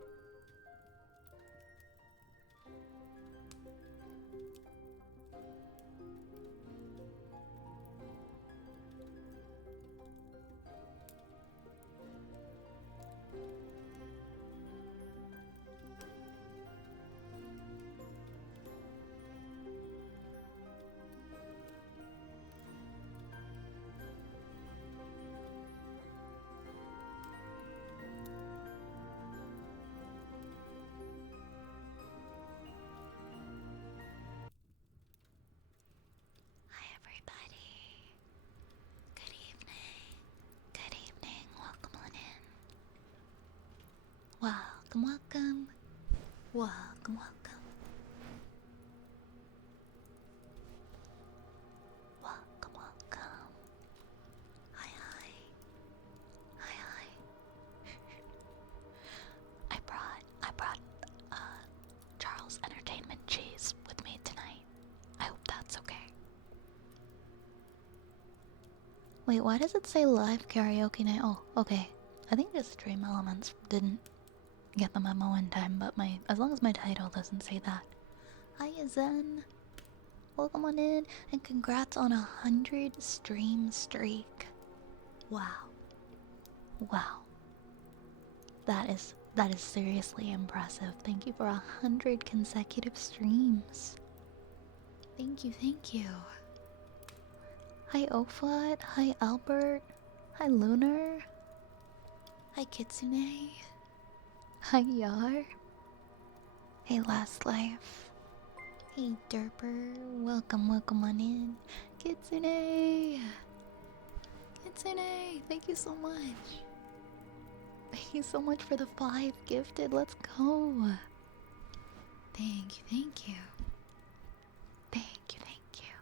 Hi everybody. Good evening. Good evening. Welcome on in. Welcome, welcome. Welcome, welcome. Welcome, welcome. Hi, hi. Hi, hi. I brought Charles Entertainment cheese with me tonight. I hope that's okay. Wait, why does it say live karaoke night? Oh, okay. I think the stream elements didn't get the memo in time, but as long as my title doesn't say that. Hi Zen. Welcome on in and congrats on 100 stream streak. Wow. Wow. That is seriously impressive. Thank you for 100 consecutive streams. Thank you, thank you. Hi Oflat, hi Albert, hi Lunar, hi Kitsune, hi Yar, hey Last Life, hey Derper, welcome, welcome on in. Kitsune! Kitsune, thank you so much. Thank you so much for the 5 gifted, let's go. Thank you, thank you. Thank you, thank you.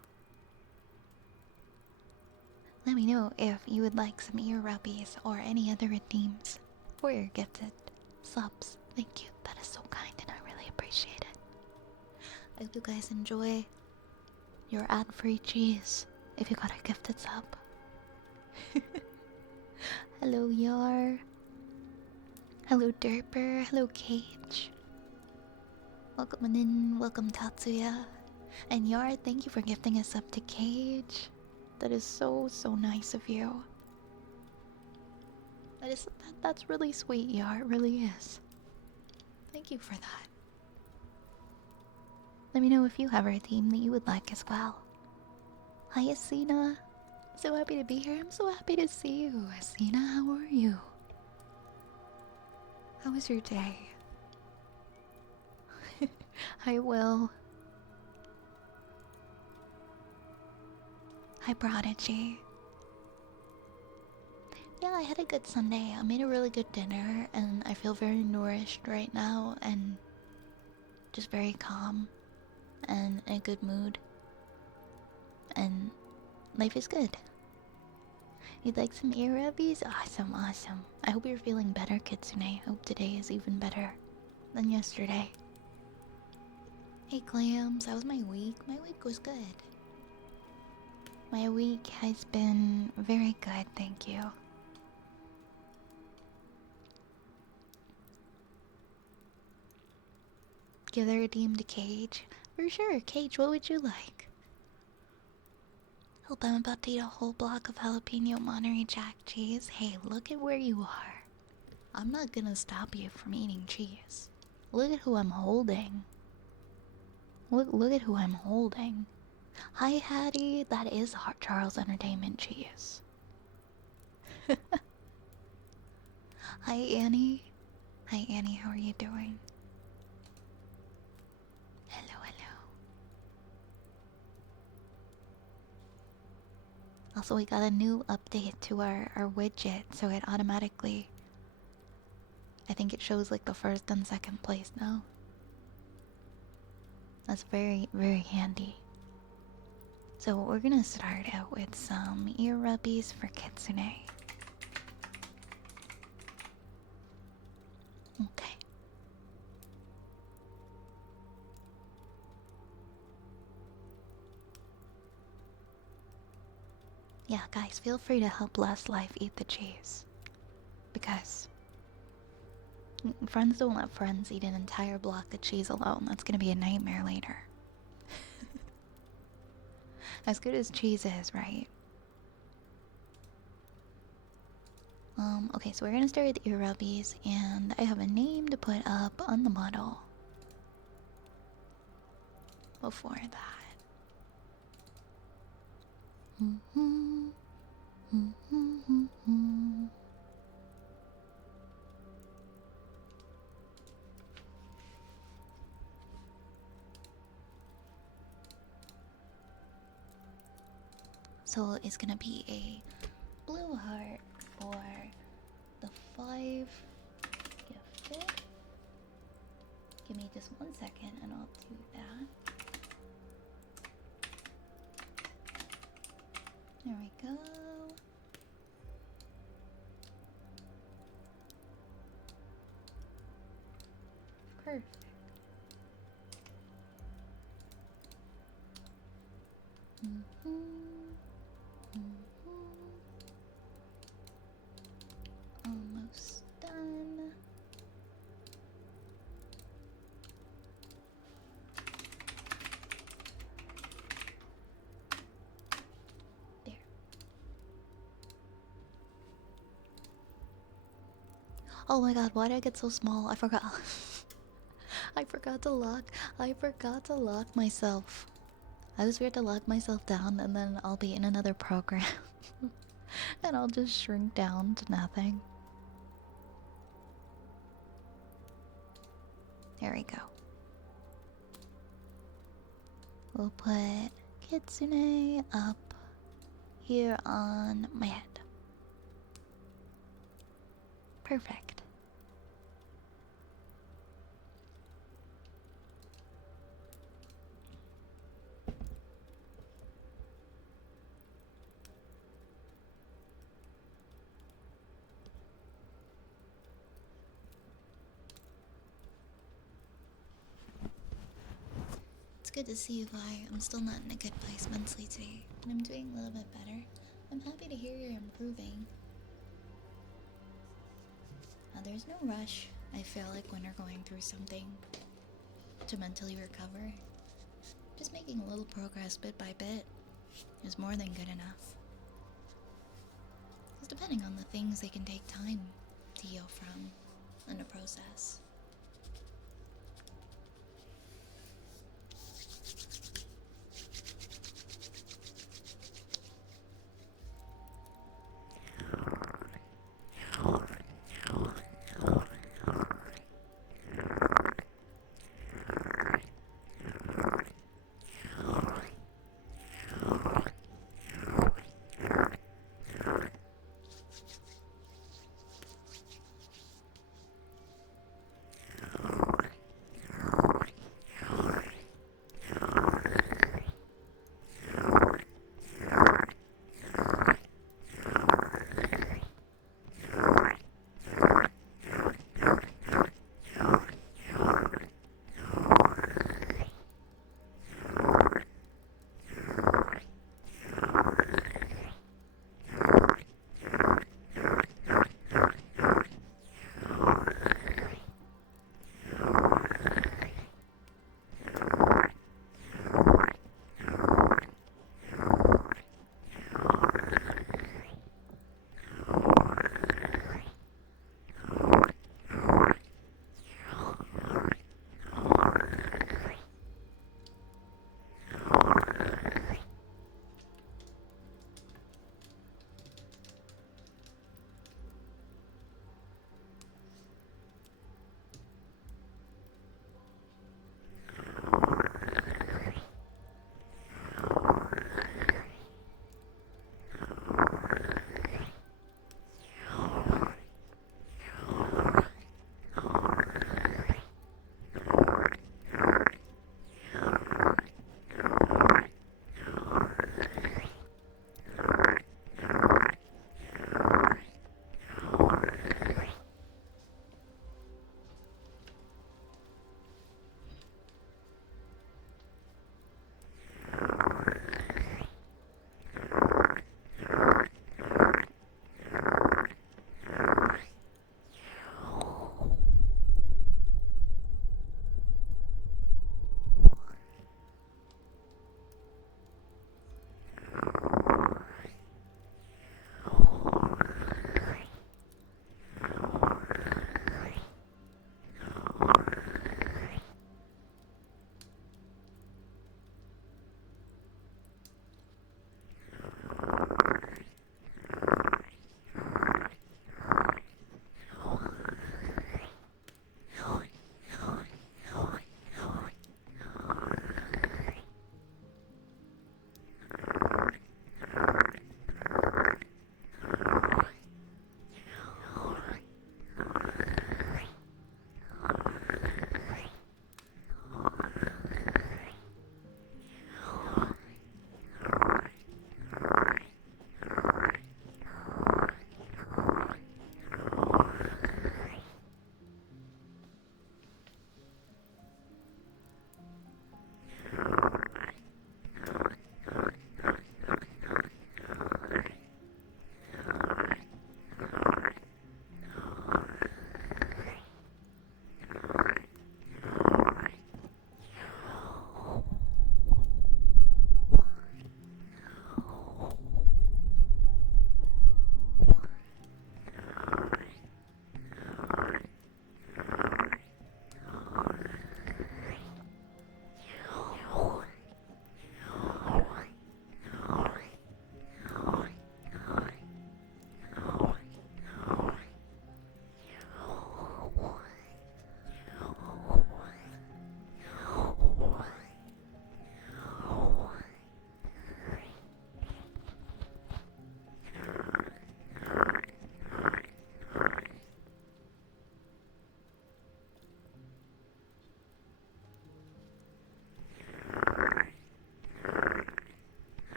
Let me know if you would like some ear rubbies or any other redeems for your gifted subs. Thank you, that is so kind and I really appreciate it. I hope you guys enjoy your ad-free cheese if you got a gifted sub. Hello Yar. Hello Derper. Hello Cage. Welcome in. Welcome Tatsuya. And Yar, thank you for gifting us up to Cage. That is so nice of you. That's really sweet, Yar. It really is. Thank you for that. Let me know if you have a theme that you would like as well. Hi Asina. So happy to be here. I'm so happy to see you. Asina, how are you? How was your day? Hi Will. Hi Prodigy. Yeah, I had a good Sunday. I made a really good dinner and I feel very nourished right now and just very calm and in a good mood. And life is good. You'd like some ear rubbies? Awesome, awesome. I hope you're feeling better, Kitsune. I hope today is even better than yesterday. Hey Clams, how was my week? My week was good. My week has been very good, thank you. Give the redeem to Cage. For sure, Cage, what would you like? Hope I'm about to eat a whole block of jalapeno Monterey Jack cheese. Hey, look at where you are. I'm not gonna stop you from eating cheese. Look at who I'm holding. Look at who I'm holding. Hi Hattie, that is Charles Entertainment cheese. Hi Annie. Hi Annie, how are you doing? Hello, hello. Also, we got a new update to our widget, so it automatically, I think it shows like the first and second place now. That's very handy. So we're gonna start out with some ear rubbies for Kitsune. Okay. Yeah, guys, feel free to help Last Life eat the cheese. Because Friends don't let friends eat an entire block of cheese alone. That's gonna be a nightmare later. As good as cheese is, right? Okay, so we're gonna start with ear rubbies, and I have a name to put up on the model. Before that. So it's gonna be a blue heart for the 5 gifted. Give me just 1 second and I'll do that. There we go. Perfect. Almost done. There. Oh my god, why did I get so small? I forgot. I forgot to lock. I forgot to lock myself. I was weird to lock myself down and then I'll be in another program. And I'll just shrink down to nothing. There we go. We'll put Kitsune up here on my head. Perfect. It's good to see you, Vi. I'm still not in a good place mentally today, but I'm doing a little bit better. I'm happy to hear you're improving. There's no rush, I feel like, when you're going through something to mentally recover. Just making a little progress bit by bit is more than good enough. Because depending on the things, they can take time to heal from in the process.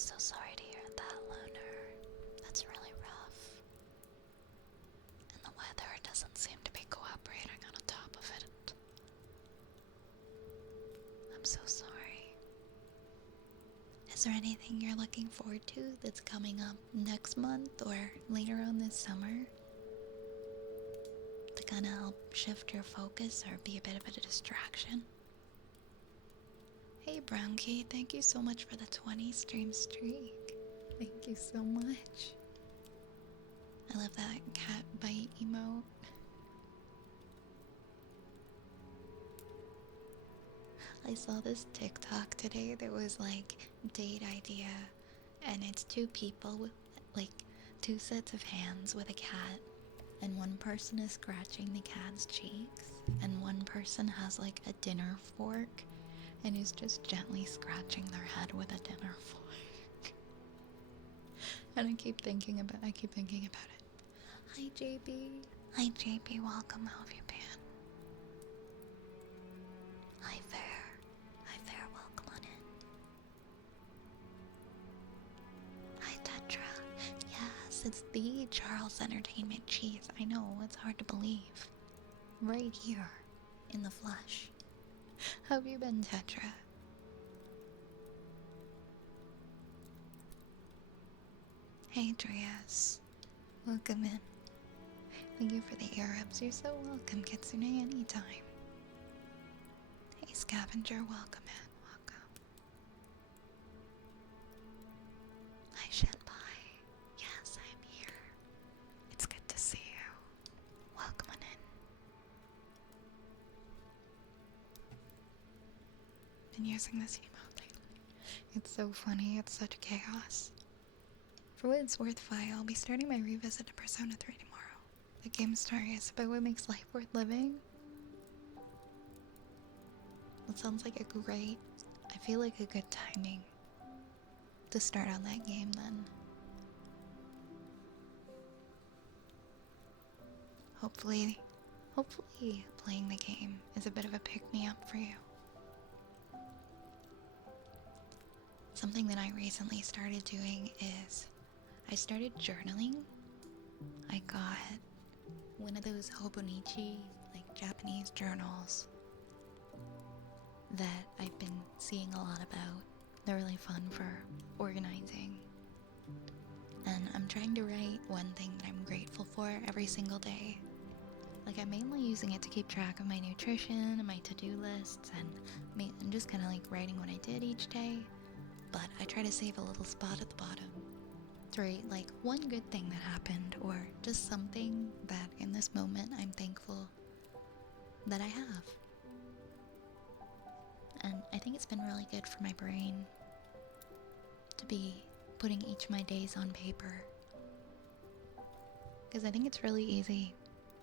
so sorry to hear that, Lunar. That's really rough. And the weather doesn't seem to be cooperating on top of it. I'm so sorry. Is there anything you're looking forward to that's coming up next month or later on this summer? To kind of help shift your focus or be a bit of a distraction? Hey Brown Key, thank you so much for the 20 stream streak. Thank you so much. I love that cat bite emote. I saw this TikTok today that was like date idea, and it's two people with like two sets of hands with a cat, and one person is scratching the cat's cheeks, and one person has like a dinner fork and is just gently scratching their head with a dinner fork. And I keep thinking about it. Hi JB. Hi JB, welcome. How have you been? Hi Fair. Hi Fair, welcome on in. Hi Tetra. Yes, it's the Charles Entertainment Cheese. I know, it's hard to believe. Right here, in the flesh. How have you been, Tetra? Hey Dreas. Welcome in. Thank you for the Arabs. You're so welcome, Kitsune, anytime. Hey Scavenger, welcome in. Welcome. Hi Shenpai. Yes, I'm here. It's good to see you. Welcome on in. Been using this emote lately. It's so funny, it's such chaos. For what it's worth, Vi, I'll be starting my revisit to Persona 3 tomorrow. The game story is about what makes life worth living. It sounds like I feel like a good timing to start on that game then. Hopefully playing the game is a bit of a pick-me-up for you. Something that I recently started doing is I started journaling. I got one of those Hobonichi, like Japanese journals that I've been seeing a lot about. They're really fun for organizing. And I'm trying to write one thing that I'm grateful for every single day. Like, I'm mainly using it to keep track of my nutrition and my to-do lists and just kind of like writing what I did each day. But I try to save a little spot at the bottom to write like one good thing that happened, or just something that in this moment I'm thankful that I have. And I think it's been really good for my brain to be putting each of my days on paper, because I think it's really easy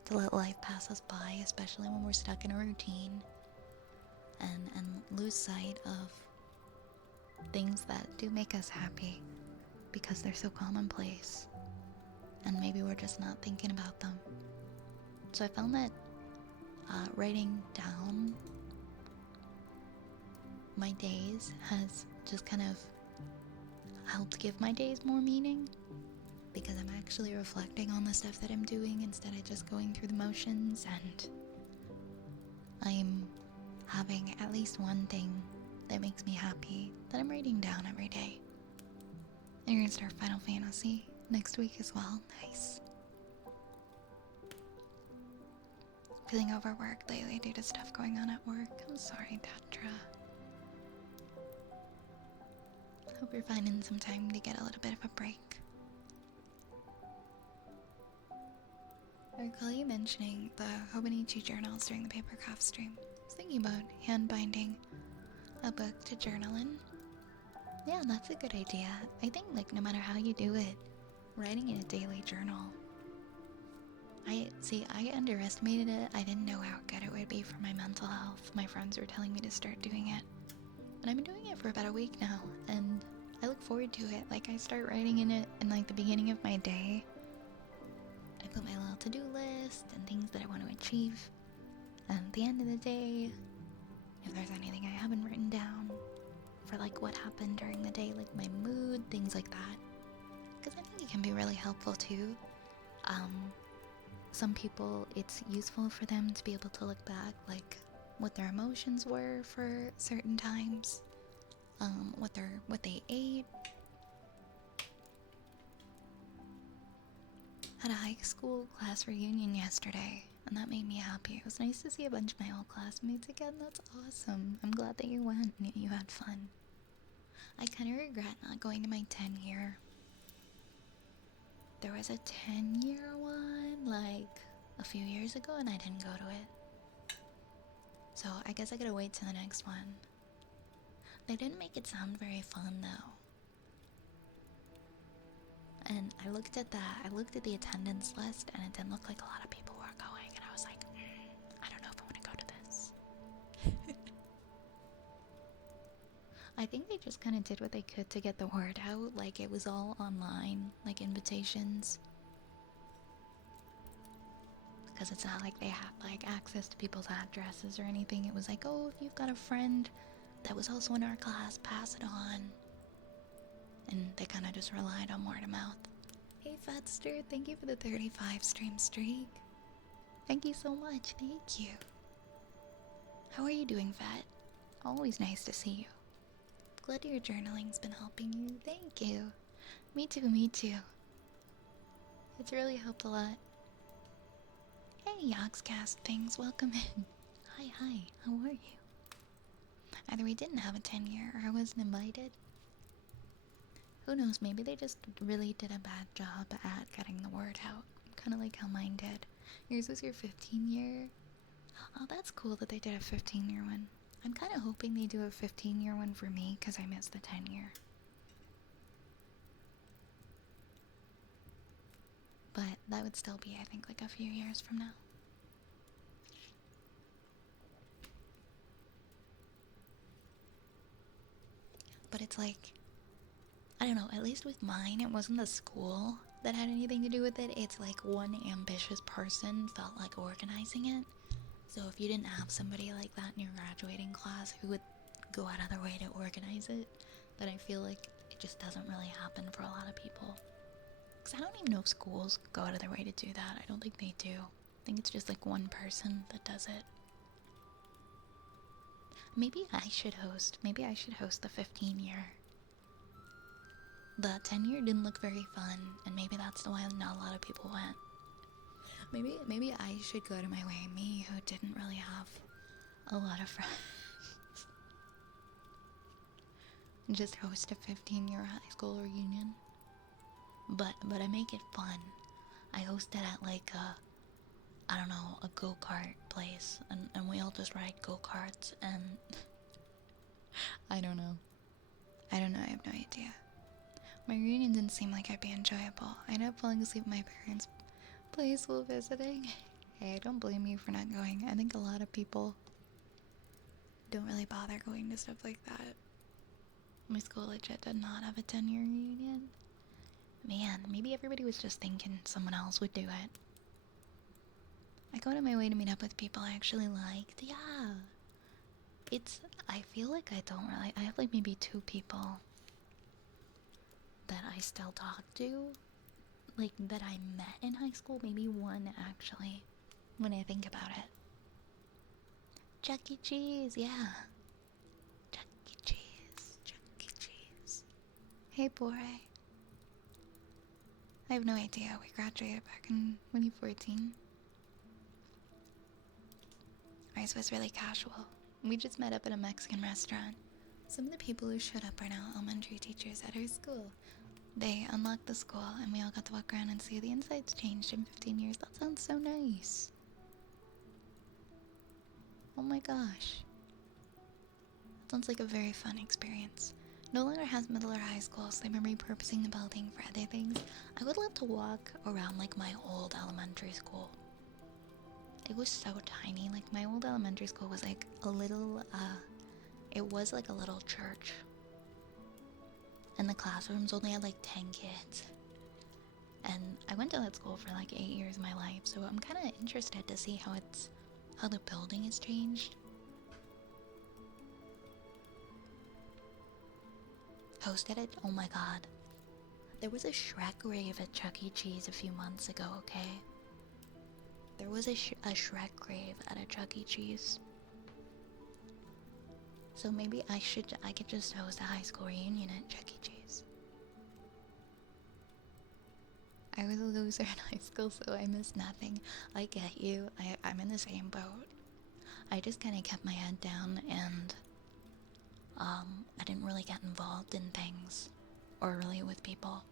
to let life pass us by, especially when we're stuck in a routine, and lose sight of things that do make us happy because they're so commonplace, and maybe we're just not thinking about them. So I found that writing down my days has just kind of helped give my days more meaning, because I'm actually reflecting on the stuff that I'm doing instead of just going through the motions, and I'm having at least one thing that makes me happy that I'm writing down every day. And you're gonna start Final Fantasy next week as well. Nice. Feeling overworked lately due to stuff going on at work. I'm sorry, Tetra. Hope you're finding some time to get a little bit of a break. I recall you mentioning the Hobonichi journals during the papercraft stream. I was thinking about hand binding a book to journal in. Yeah, that's a good idea. I think, like, no matter how you do it, writing in a daily journal. I underestimated it. I didn't know how good it would be for my mental health. My friends were telling me to start doing it. And I've been doing it for about a week now, and I look forward to it. Like, I start writing in it in, like, the beginning of my day. I put my little to-do list and things that I want to achieve. And at the end of the day, if there's anything I haven't written down, for like what happened during the day, like my mood, things like that. Because I think it can be really helpful too. Some people, it's useful for them to be able to look back, like what their emotions were for certain times, what they ate. Had a high school class reunion yesterday, and that made me happy. It was nice to see a bunch of my old classmates again. That's awesome. I'm glad that you went and you had fun. I kind of regret not going to my 10-year. There was a 10-year one, like, a few years ago, and I didn't go to it. So I guess I gotta wait till the next one. They didn't make it sound very fun, though. And I looked at the attendance list, and it didn't look like a lot of people were going, and I was like, I don't know if I want to go to this. I think they just kind of did what they could to get the word out. Like, it was all online, like invitations. Because it's not like they have like access to people's addresses or anything. It was like, oh, if you've got a friend that was also in our class, pass it on. And they kind of just relied on word of mouth. Hey Fatster, thank you for the 35 stream streak. Thank you so much, thank you. How are you doing, Fat? Always nice to see you. Glad your journaling's been helping you. Thank you. Me too, me too. It's really helped a lot. Hey, Yogscast things, welcome in. Hi, how are you? Either we didn't have a 10-year or I wasn't invited. Who knows, maybe they just really did a bad job at getting the word out. Kind of like how mine did. Yours was your 15-year? Oh, that's cool that they did a 15-year one. I'm kind of hoping they do a 15-year one for me because I missed the 10-year. But that would still be, I think, like a few years from now. But it's like, I don't know, at least with mine, it wasn't the school that had anything to do with it. It's like one ambitious person felt like organizing it. So if you didn't have somebody like that in your graduating class who would go out of their way to organize it, then I feel like it just doesn't really happen for a lot of people. Because I don't even know if schools go out of their way to do that. I don't think they do. I think it's just like one person that does it. Maybe I should host. Maybe I should host the 15-year. The 10-year didn't look very fun, and maybe that's why not a lot of people went. Maybe I should go to my way, me who didn't really have a lot of friends. Just host a 15-year high school reunion. But I make it fun. I host it at like I don't know, a go-kart place, and we all just ride go-karts, and I don't know, I have no idea. My reunion didn't seem like it'd be enjoyable. I ended up falling asleep at my parents' place while visiting. Hey, I don't blame you for not going. I think a lot of people don't really bother going to stuff like that. My school legit did not have a 10-year reunion. Man, maybe everybody was just thinking someone else would do it. I go out of my way to meet up with people I actually liked. Yeah. I feel like I have like maybe 2 people that I still talk to. Like, that I met in high school. Maybe 1, actually, when I think about it. Chuck E. Cheese, yeah. Chuck E. Cheese. Hey, boy. I have no idea. We graduated back in 2014. Ours was really casual. We just met up at a Mexican restaurant. Some of the people who showed up are now elementary teachers at our school. They unlocked the school, and we all got to walk around and see the inside's changed in 15 years. That sounds so nice. Oh my gosh. That sounds like a very fun experience. No longer has middle or high school, so they've been repurposing the building for other things. I would love to walk around like my old elementary school. It was so tiny. Like, my old elementary school was like a little, it was like a little church. And the classrooms only had like 10 kids. And I went to that school for like 8 years of my life, so I'm kind of interested to see how the building has changed. hosted it? Oh my god. There was a Shrek rave at Chuck E. Cheese a few months ago, okay? There was a Shrek rave at a Chuck E. Cheese. So maybe I could just host a high school reunion at Chuck E. Cheese. I was a loser in high school, so I missed nothing. I get you. I'm in the same boat. I just kind of kept my head down and I didn't really get involved in things or really with people.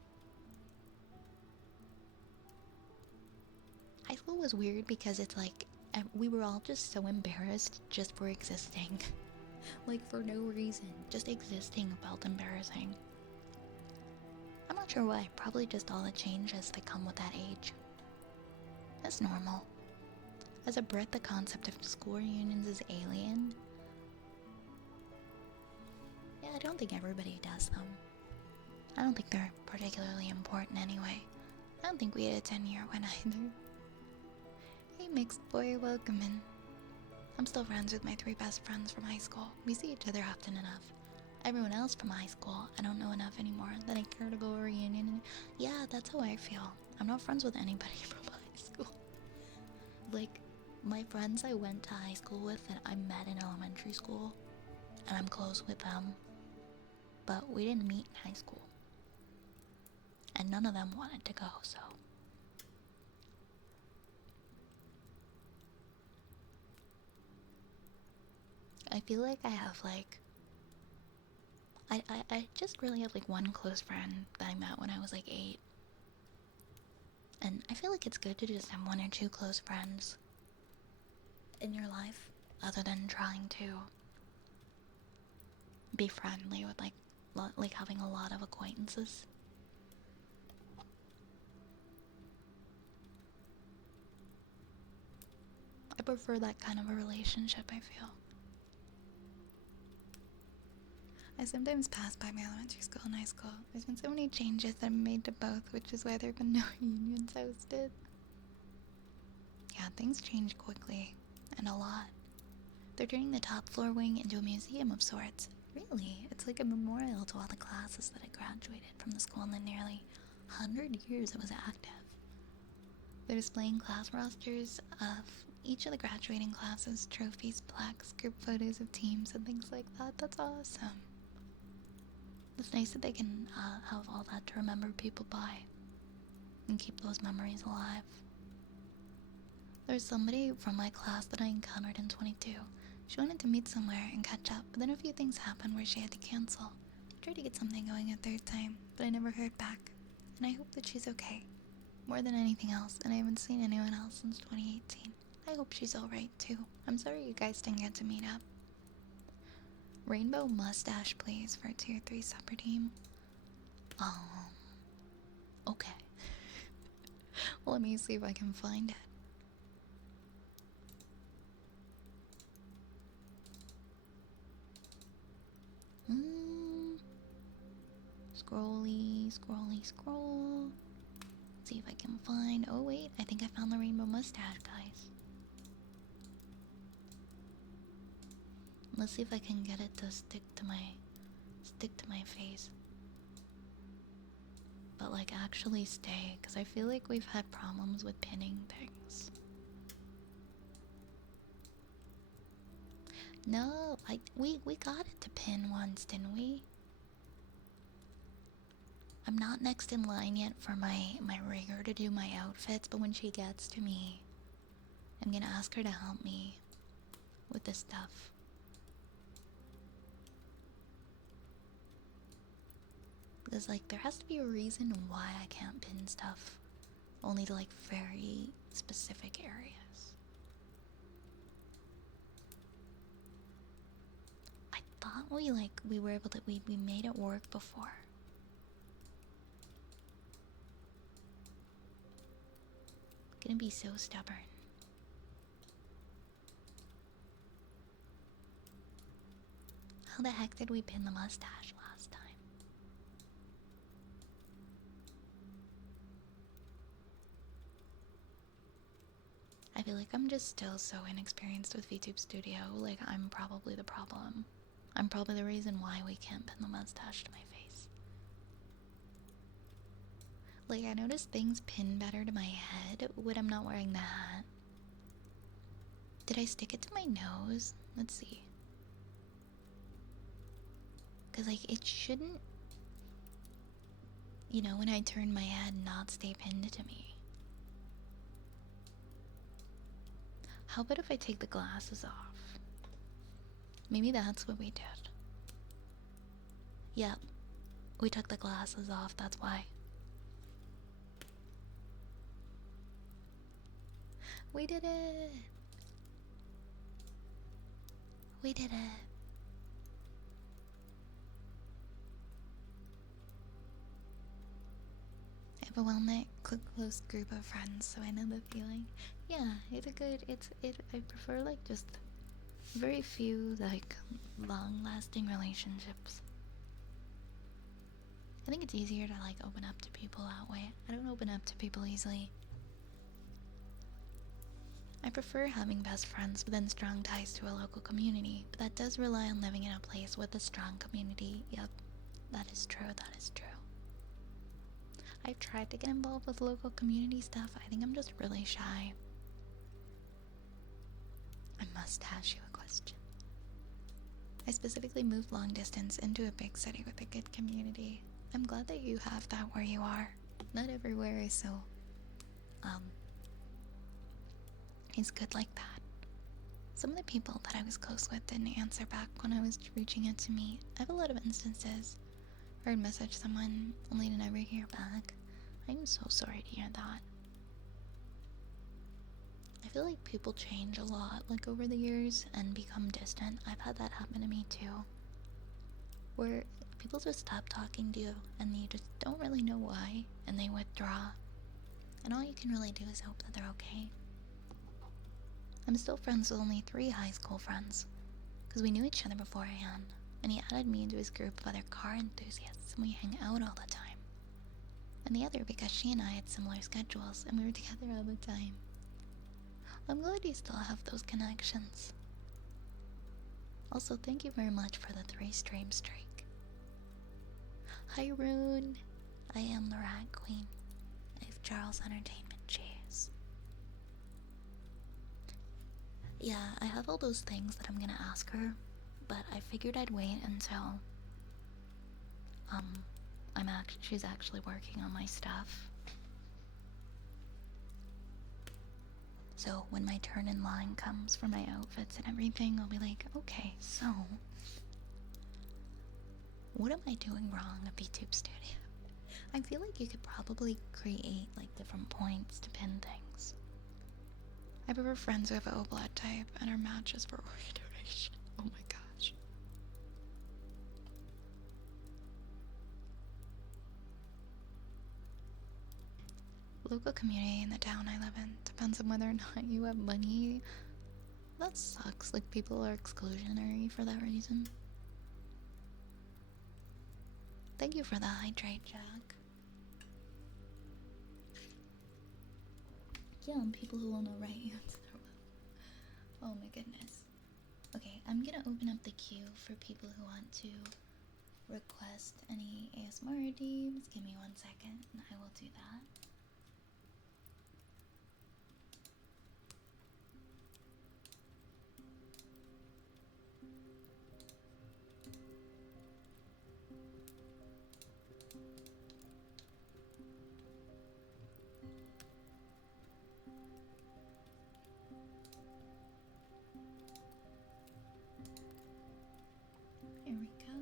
High school was weird because it's like we were all just so embarrassed just for existing. Like for no reason. Just existing felt embarrassing. I'm not sure why. Probably just all the changes that come with that age. That's normal. As a Brit, the concept of school reunions is alien. Yeah, I don't think everybody does them. I don't think they're particularly important anyway. I don't think we had a 10-year one either. Hey mixed boy, welcome in. I'm still friends with my 3 best friends from high school. We see each other often enough. Everyone else from high school, I don't know enough anymore that I care to go to a reunion. Yeah, that's how I feel. I'm not friends with anybody from high school. Like, my friends I went to high school with that I met in elementary school, and I'm close with them, but we didn't meet in high school. And none of them wanted to go, so. I feel like I have, like, I just really have, like, one close friend that I met when I was, like, 8. And I feel like it's good to just have 1 or 2 close friends in your life, other than trying to be friendly with, like having a lot of acquaintances. I prefer that kind of a relationship, I feel. I sometimes pass by my elementary school and high school. There's been so many changes that I've made to both, which is why there have been no reunions hosted. Yeah, things change quickly, and a lot. They're turning the top floor wing into a museum of sorts. Really, it's like a memorial to all the classes that I graduated from the school in the nearly 100 years it was active. They're displaying class rosters of each of the graduating classes, trophies, plaques, group photos of teams, and things like that. That's awesome. It's nice that they can have all that to remember people by and keep those memories alive. There's somebody from my class that I encountered in 22. She wanted to meet somewhere and catch up, but then a few things happened where she had to cancel. I tried to get something going a 3rd time, but I never heard back. And I hope that she's okay. More than anything else, and I haven't seen anyone else since 2018. I hope she's alright too. I'm sorry you guys didn't get to meet up. Rainbow mustache, please, for a tier 3 supper team. Okay. Well, let me see if I can find it. Scrolly, scrolly, scroll. Let's see if I can find. Oh wait, I think I found the rainbow mustache, guys. Let's see if I can get it to stick to my face. But like actually stay, because I feel like we've had problems with pinning things. No, we got it to pin once, didn't we? I'm not next in line yet for my rigger to do my outfits, but when she gets to me, I'm gonna ask her to help me with this stuff. Because, like, there has to be a reason why I can't pin stuff. Only to, like, very specific areas. I thought we were able to, we made it work before. Gonna be so stubborn. How the heck did we pin the mustache last time? I feel like I'm just still so inexperienced with VTube Studio. Like, I'm probably the problem. I'm probably the reason why we can't pin the mustache to my face. Like, I noticed things pin better to my head when I'm not wearing the hat. Did I stick it to my nose? Let's see. Because, like, it shouldn't, you know, when I turn my head, not stay pinned to me. How about if I take the glasses off? Maybe that's what we did. Yep. We took the glasses off, that's why. We did it! We did it! I have a well-knit, close group of friends, so I know the feeling. Yeah, it's a good, I prefer, like, just very few, like, long-lasting relationships. I think it's easier to, like, open up to people that way. I don't open up to people easily. I prefer having best friends within strong ties to a local community, but that does rely on living in a place with a strong community. Yep, that is true, that is true. I've tried to get involved with local community stuff. I think I'm just really shy. I must ask you a question. I specifically moved long distance into a big city with a good community. I'm glad that you have that where you are. Not everywhere is so, is good like that. Some of the people that I was close with didn't answer back when I was reaching out to meet. I have a lot of instances where I'd message someone only to never hear back. I'm so sorry to hear that. I feel like people change a lot, like over the years, and become distant. I've had that happen to me too. Where people just stop talking to you, and you just don't really know why, and they withdraw. And all you can really do is hope that they're okay. I'm still friends with only 3 high school friends, because we knew each other beforehand, and he added me into his group of other car enthusiasts, and we hang out all the time. And the other because she and I had similar schedules, and we were together all the time. I'm glad you still have those connections. Also, thank you very much for the 3 stream streak. Hi Rune, I am the Rat Queen, if Charles Entertainment cheers. Yeah, I have all those things that I'm gonna ask her, but I figured I'd wait until she's actually working on my stuff. So when my turn in line comes for my outfits and everything, I'll be like, okay, so what am I doing wrong at VTube Studio? I feel like you could probably create like different points to pin things. I prefer friends who have O blood type and are matches for organ donation. Oh my gosh. Local community in the town I live in depends on whether or not you have money. That sucks, like people are exclusionary for that reason. Thank you for the hydrate, Jack. Yeah, and people who will know right answer. Oh my goodness. Okay, I'm gonna open up the queue for people who want to request any ASMR redeems. Give me 1 second and I will do that. Here we go.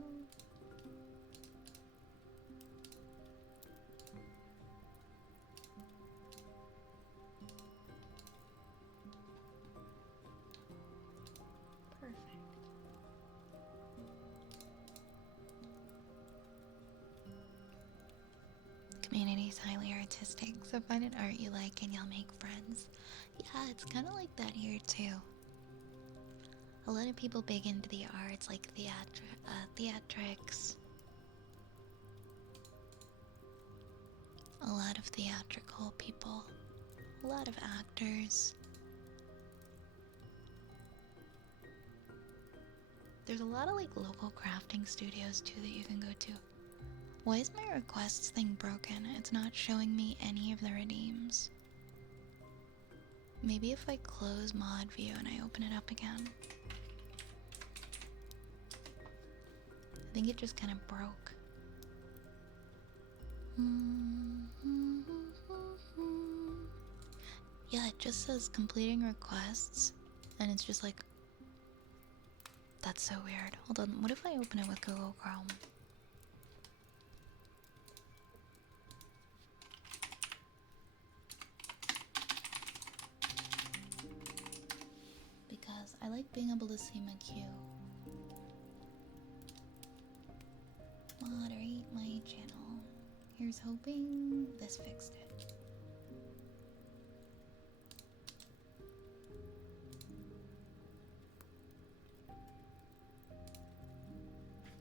Perfect. Community is highly artistic, so find an art you like and you'll make friends. Yeah, it's kind of like that here too. A lot of people big into the arts, like theatrics. A lot of theatrical people. A lot of actors. There's a lot of like local crafting studios too that you can go to. Why is my requests thing broken? It's not showing me any of the redeems. Maybe if I close mod view and I open it up again. I think it just kind of broke. Yeah, it just says completing requests, and it's just like, that's so weird. Hold on, what if I open it with Google Chrome? Because I like being able to see my queue. Moderate my channel. Here's hoping this fixed it.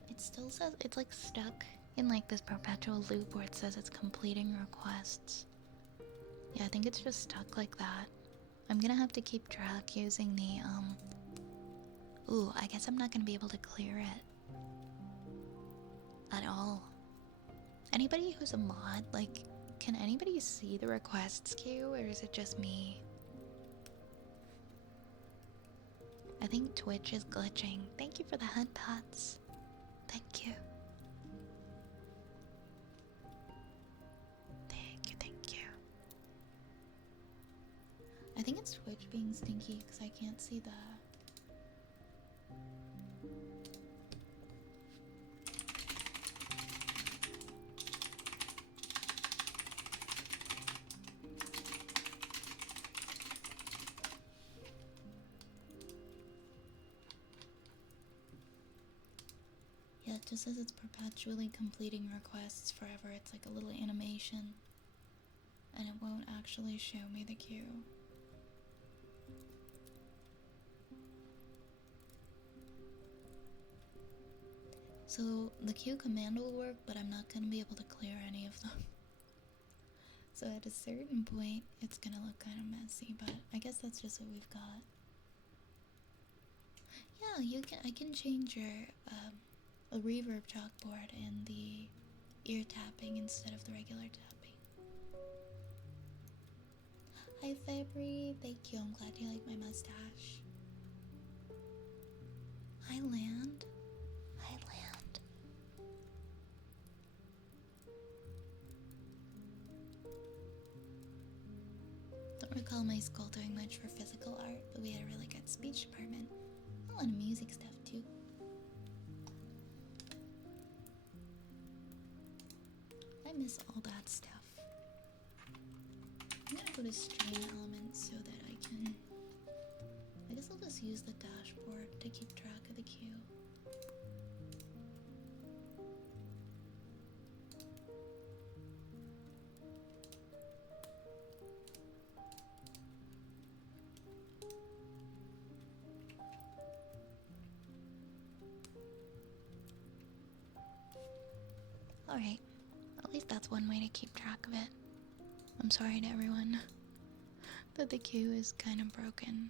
It still says it's like stuck in like this perpetual loop where it says it's completing requests. Yeah, I think it's just stuck like that. I'm gonna have to keep track using the ooh, I guess I'm not gonna be able to clear it at all. Anybody who's a mod, like, can anybody see the requests queue, or is it just me? I think Twitch is glitching. Thank you for the head pats. Thank you. Thank you. I think it's Twitch being stinky because I can't see the... Yeah, it just says it's perpetually completing requests forever. It's like a little animation. And it won't actually show me the queue. So the queue command will work, but I'm not going to be able to clear any of them. So at a certain point, it's going to look kind of messy, but I guess that's just what we've got. Yeah, I can change your a reverb chalkboard and the ear tapping instead of the regular tapping. Hi Fabry, thank you. I'm glad you like my mustache. Hi Land. Hi Land. Don't recall my school doing much for physical art, but we had a really good speech department. A lot of music stuff too. I miss all that stuff. I'm gonna go to stream elements so that I can... I guess I'll just use the dashboard to keep track of the queue. Alright, at least that's one way to keep track of it. I'm sorry to everyone that the queue is kind of broken.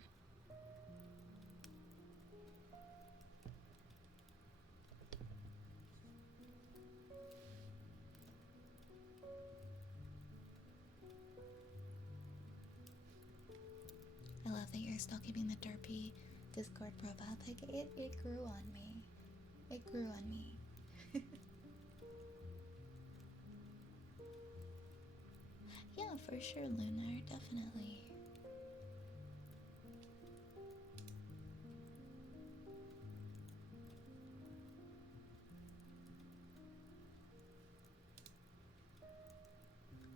I love that you're still keeping the derpy Discord profile pic. It grew on me. It grew on me. Yeah, for sure, Lunar, definitely.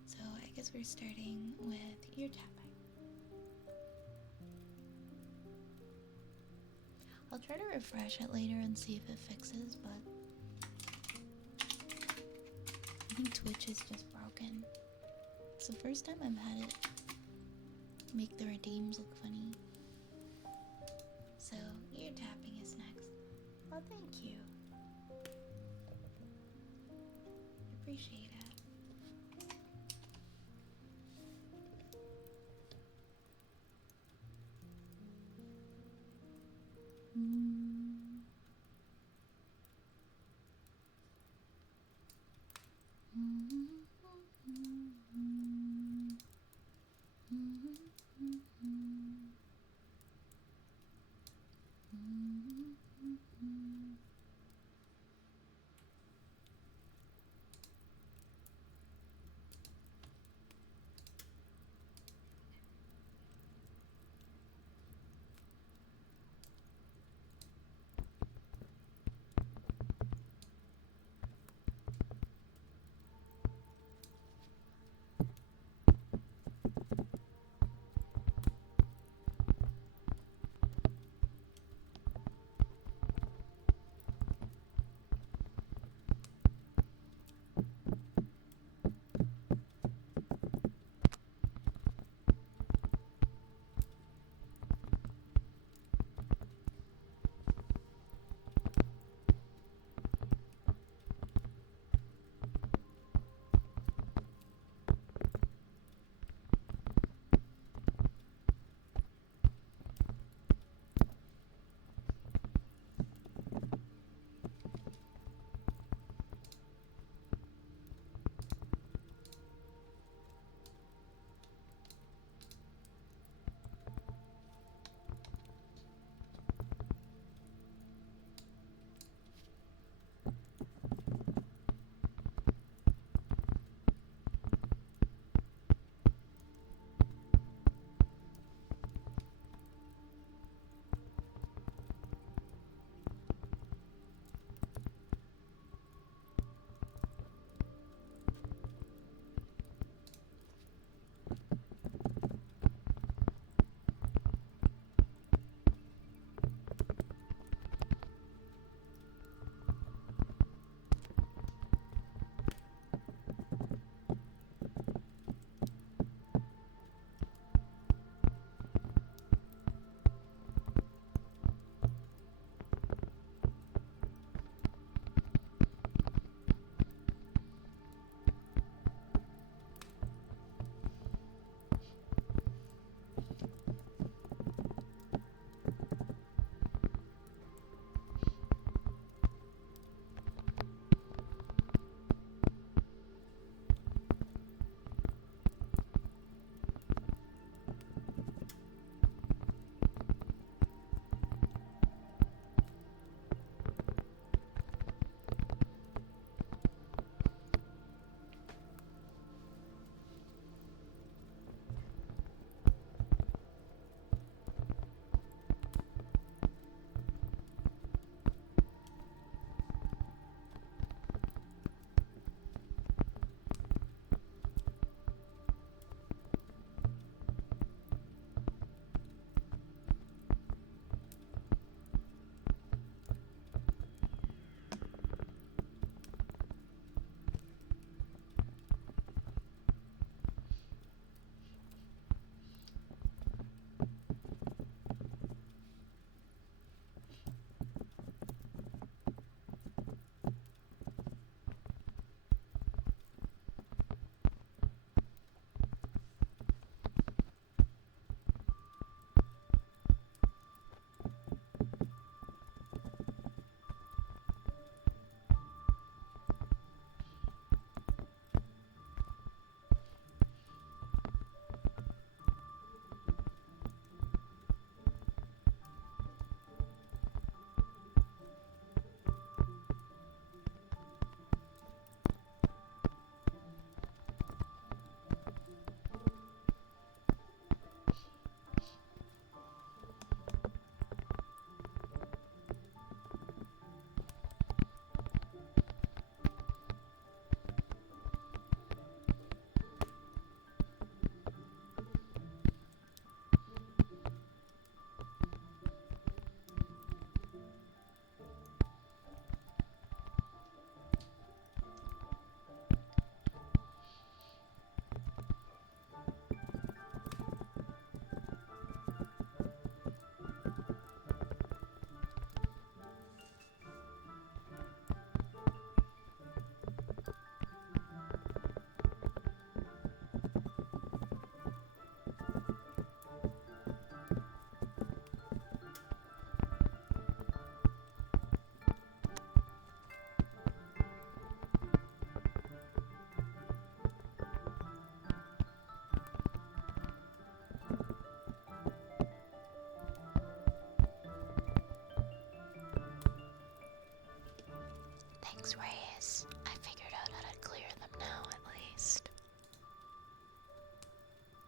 So I guess we're starting with ear tapping. I'll try to refresh it later and see if it fixes, but I think Twitch is just broken. It's the first time I've had it make the redeems look funny. So, ear tapping is next. Oh, thank you. Appreciate it. X-rays. I figured out how to clear them now, at least.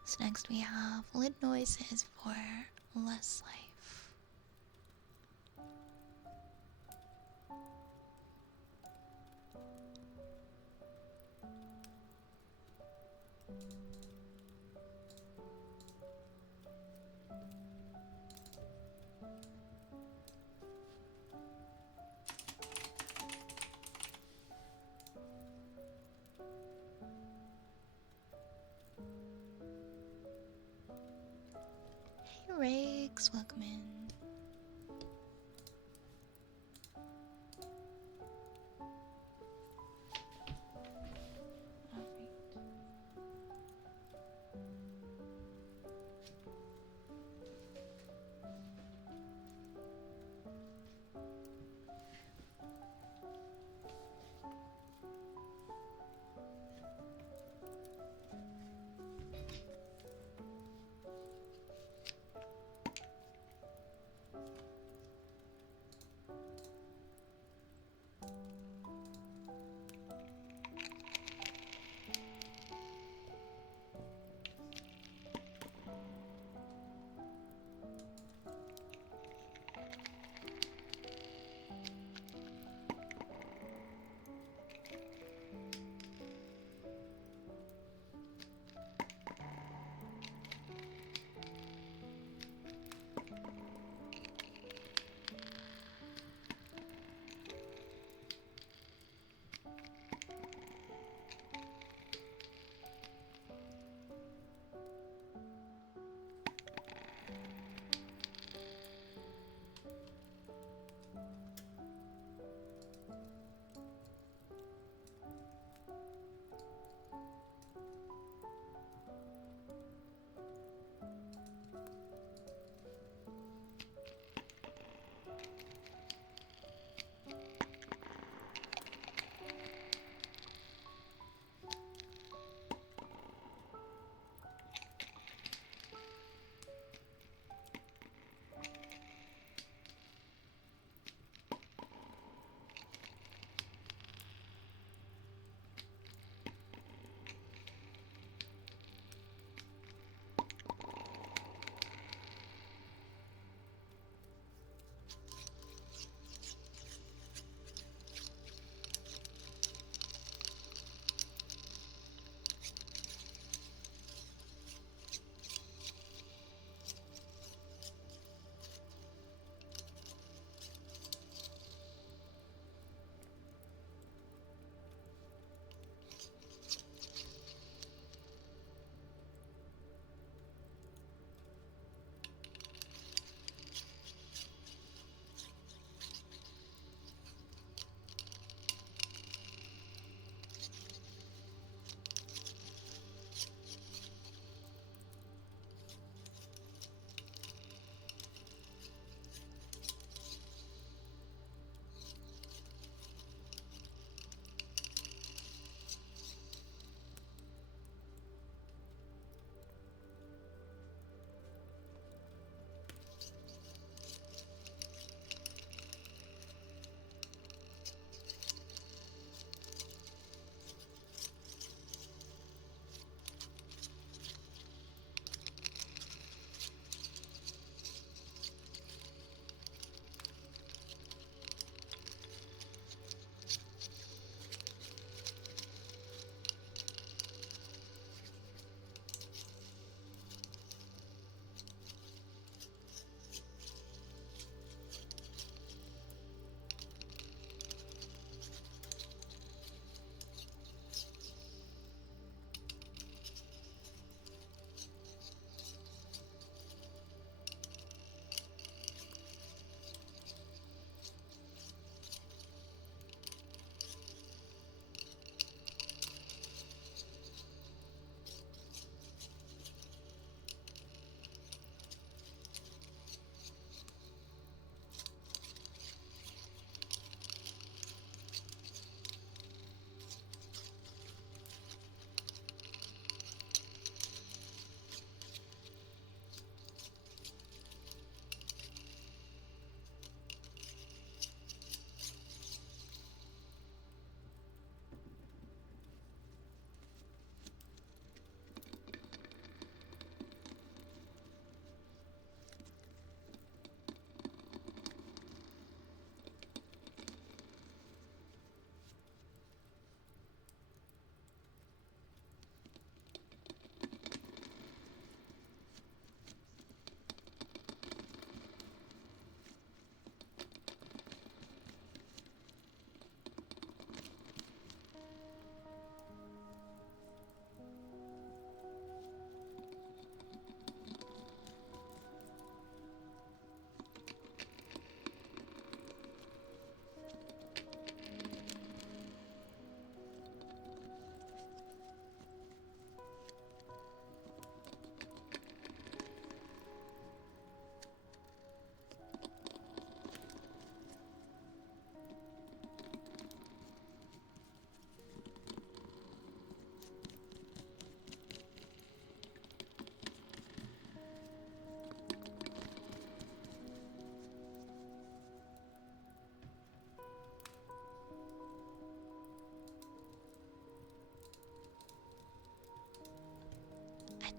So next we have lid noises for less life. Hey Riggs, welcome in.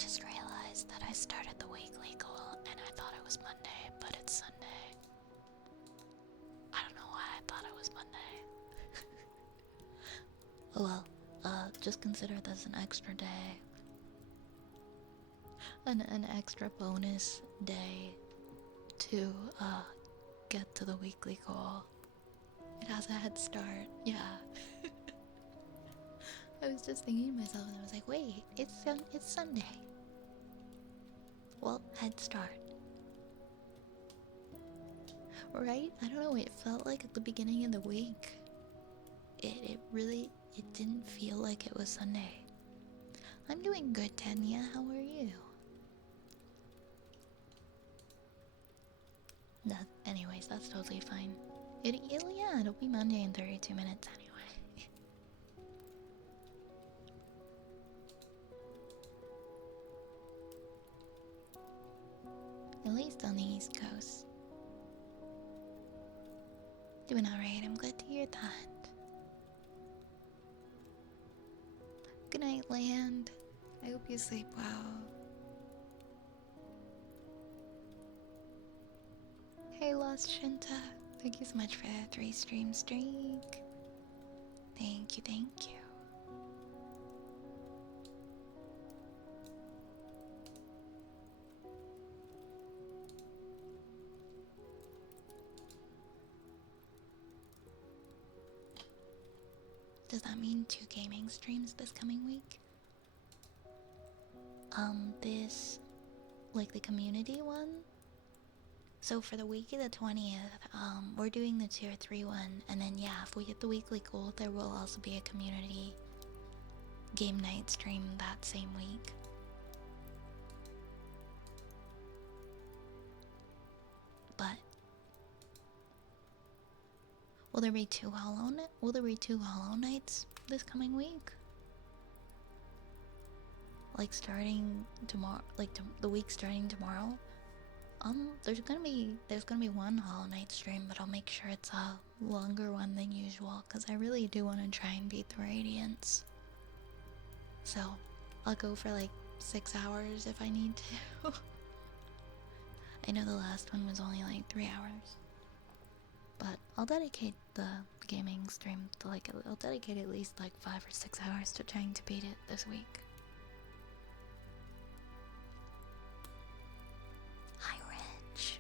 just realized that I started the weekly goal and I thought it was Monday, but it's Sunday. I don't know why I thought it was Monday. Oh well, just consider this an extra day. An extra bonus day to, get to the weekly goal. It has a head start, yeah. I was just thinking to myself and I was like, wait, it's Sunday. Well, head start. Right? I don't know, it felt like at the beginning of the week, it really, it didn't feel like it was Sunday. I'm doing good, Tanya, how are you? Anyways, that's totally fine. Yeah, it'll be Monday in 32 minutes anyway. At least on the East Coast. Doing alright, I'm glad to hear that. Good night, Land. I hope you sleep well. Hey, Lost Shinta. Thank you so much for that 3-stream streak. Thank you, thank you. Does that mean 2 gaming streams this coming week? This, like the community one? So for the week of the 20th, we're doing the tier 3 one, and then yeah, if we get the weekly goal, there will also be a community game night stream that same week. But will there be 2 Hollow Knights this coming week? Like starting tomorrow, like the week starting tomorrow? There's gonna be 1 Hollow Knight stream, but I'll make sure it's a longer one than usual, because I really do want to try and beat the Radiance. So, I'll go for like 6 hours if I need to. I know the last one was only like 3 hours. But I'll dedicate the gaming stream to I'll dedicate at least like 5 or 6 hours to trying to beat it this week. Hi, Rich.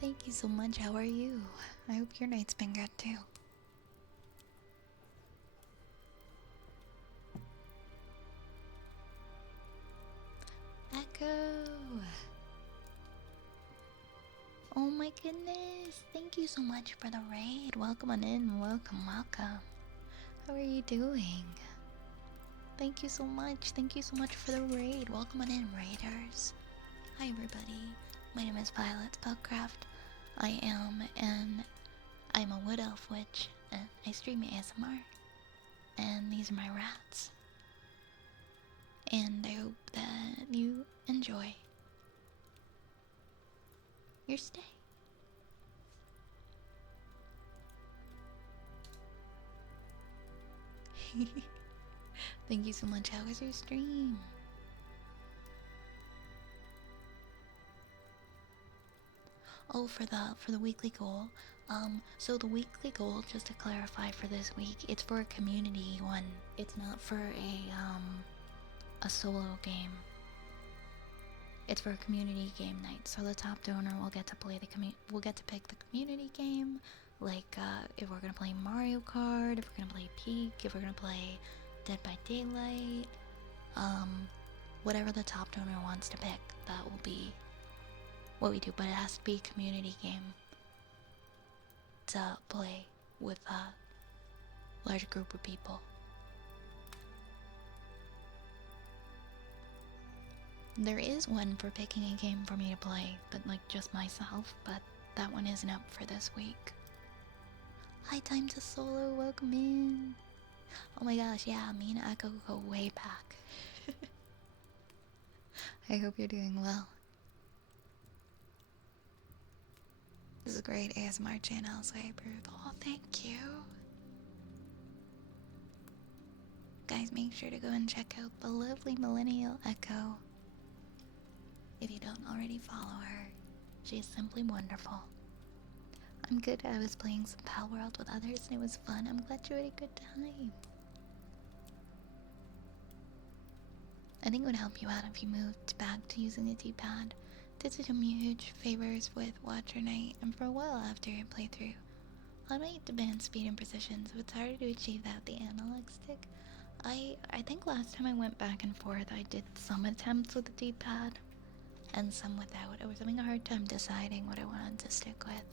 Thank you so much. How are you? I hope your night's been good too. Echo. Oh my goodness. Thank you so much for the raid. Welcome on in. Welcome, welcome. How are you doing? Thank you so much. Thank you so much for the raid. Welcome on in, raiders. Hi, everybody. My name is Violet Spellcraft. I'm a wood elf witch, and I stream ASMR. And these are my rats. And I hope that you enjoy your stay. Thank you so much. How was your stream? Oh, for the weekly goal. So the weekly goal, just to clarify for this week, it's for a community one. It's not for a solo game. It's for a community game night. So the top donor will get to play we'll get to pick the community game. Like if we're gonna play Mario Kart, if we're gonna play Peak, if we're gonna play Dead by Daylight, whatever the top donor wants to pick, that will be what we do. But it has to be a community game to play with a large group of people. There is one for picking a game for me to play, but like just myself, but that one isn't up for this week. Hi, Time to Solo, welcome in. Oh my gosh, yeah, me and Echo go way back. I hope you're doing well. This is a great ASMR channel, so I approve. Oh, thank you. Guys, make sure to go and check out the lovely Millennial Echo. If you don't already follow her, she is simply wonderful. I'm good. I was playing some Pal World with others and it was fun. I'm glad you had a good time. I think it would help you out if you moved back to using the D-pad. Did some huge favors with Watcher Night, and for a while after your playthrough. I might demand speed and precision, so it's harder to achieve that with the analog stick. I think last time I went back and forth, I did some attempts with the D-pad, and some without. I was having a hard time deciding what I wanted to stick with.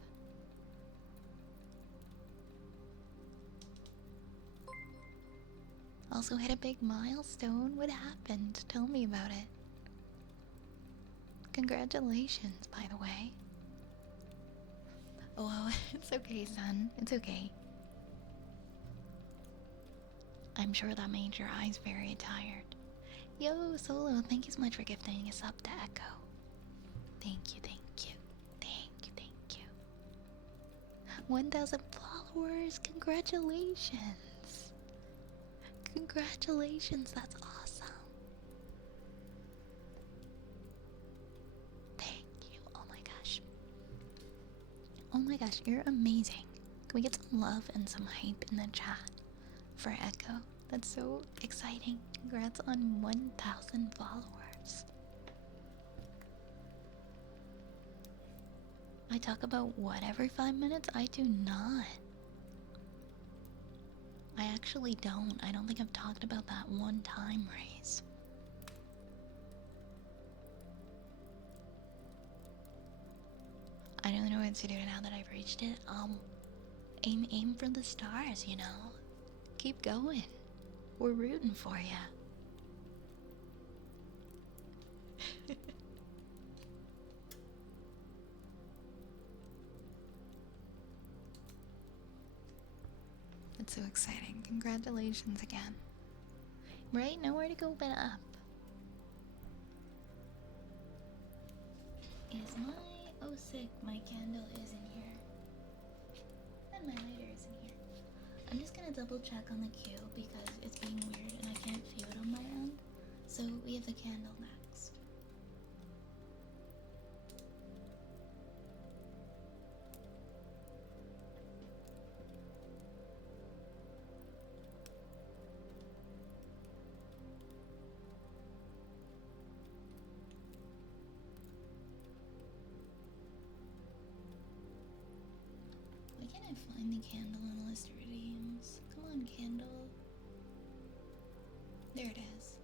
Also hit a big milestone. What happened? Tell me about it. Congratulations, by the way. Oh, it's okay, son. It's okay. I'm sure that made your eyes very tired. Yo, Solo, thank you so much for gifting us up to Echo. Thank you, thank you. Thank you, thank you. 1,000 followers. Congratulations. Congratulations, that's awesome. Thank you. Oh my gosh. Oh my gosh, you're amazing. Can we get some love and some hype in the chat for Echo? That's so exciting. Congrats on 1,000 followers. I talk about what every 5 minutes? I do not. I actually don't. I don't think I've talked about that one time race. I don't know what to do now that I've reached it. Aim for the stars, you know. Keep going. We're rooting for you. It's so exciting. Congratulations again. Right? Nowhere to go but up. Is my... Oh, sick. My candle is in here. And my lighter is in here. I'm just gonna double check on the queue because it's being weird and I can't feel it on my end. So we have the candle next. Why can't I find the candle on a list of redeems? Come on, candle. There it is.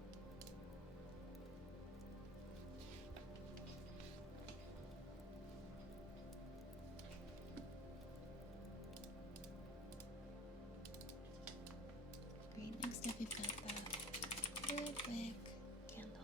Great, next up we've got the Ludwig candle.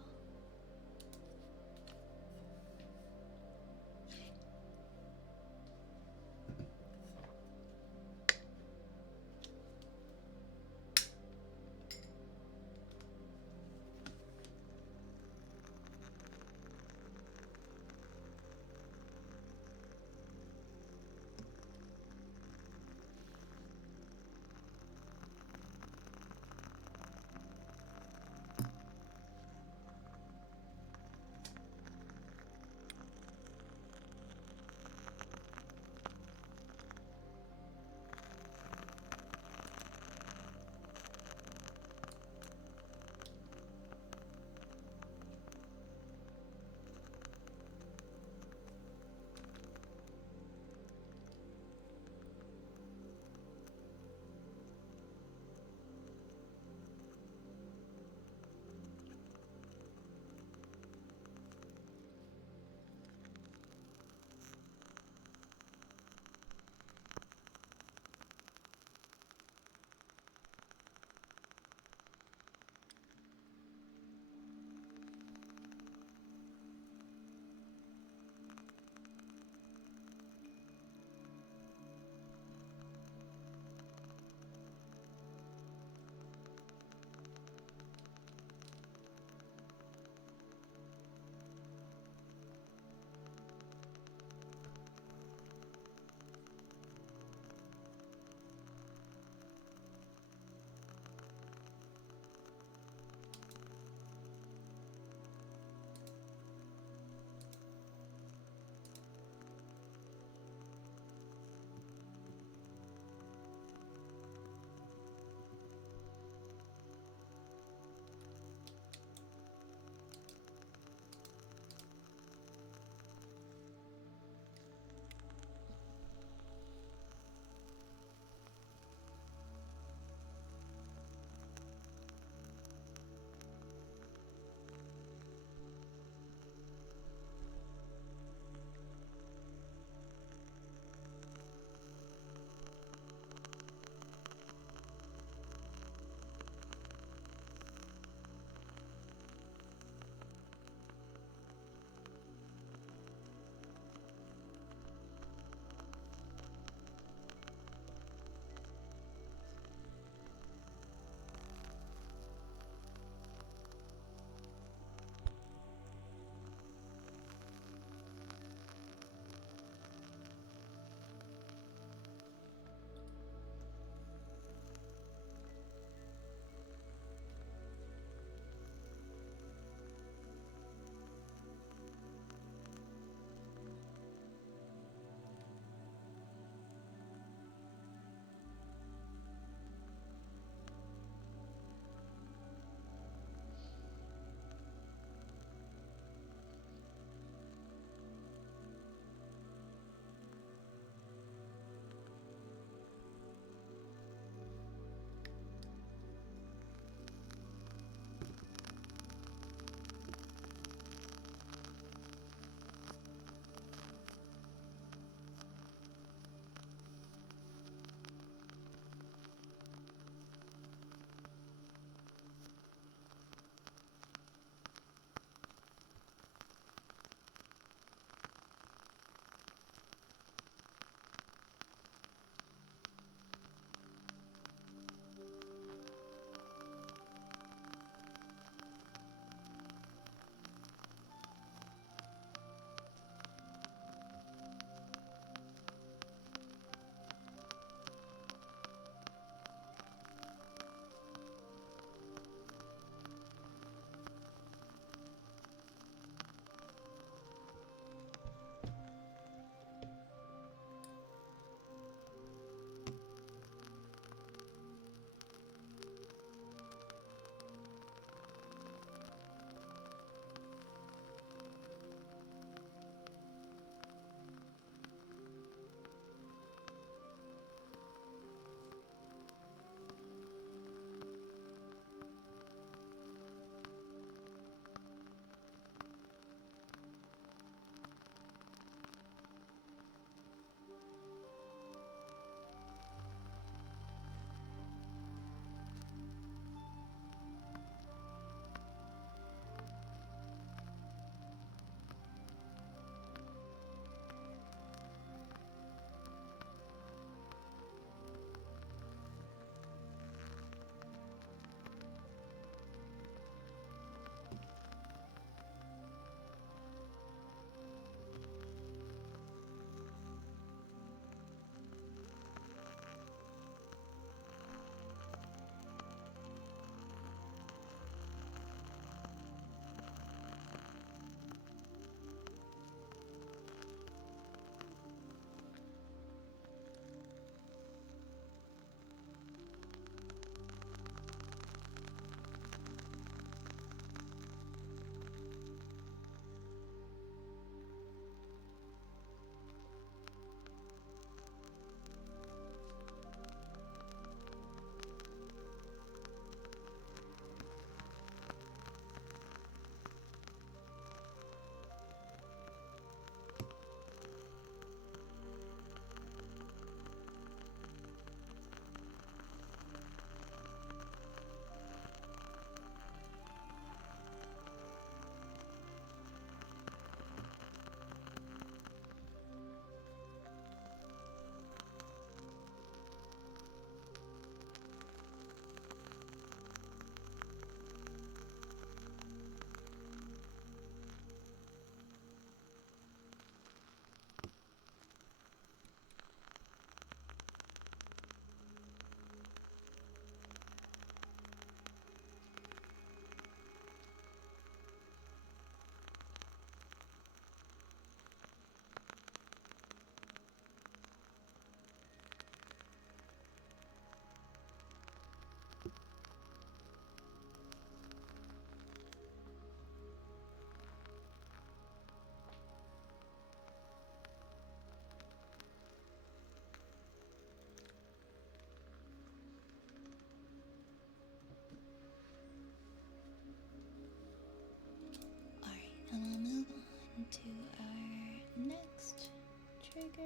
trigger,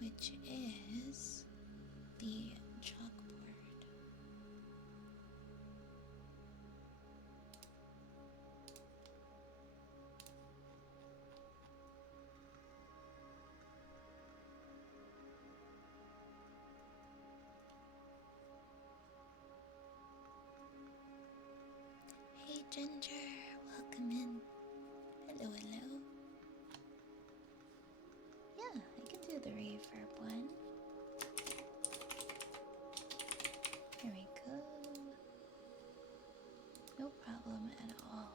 which is the chalkboard. Hey Ginger, welcome in. Hello, hello. Yeah, I can do the reverb one. Here we go. No problem at all.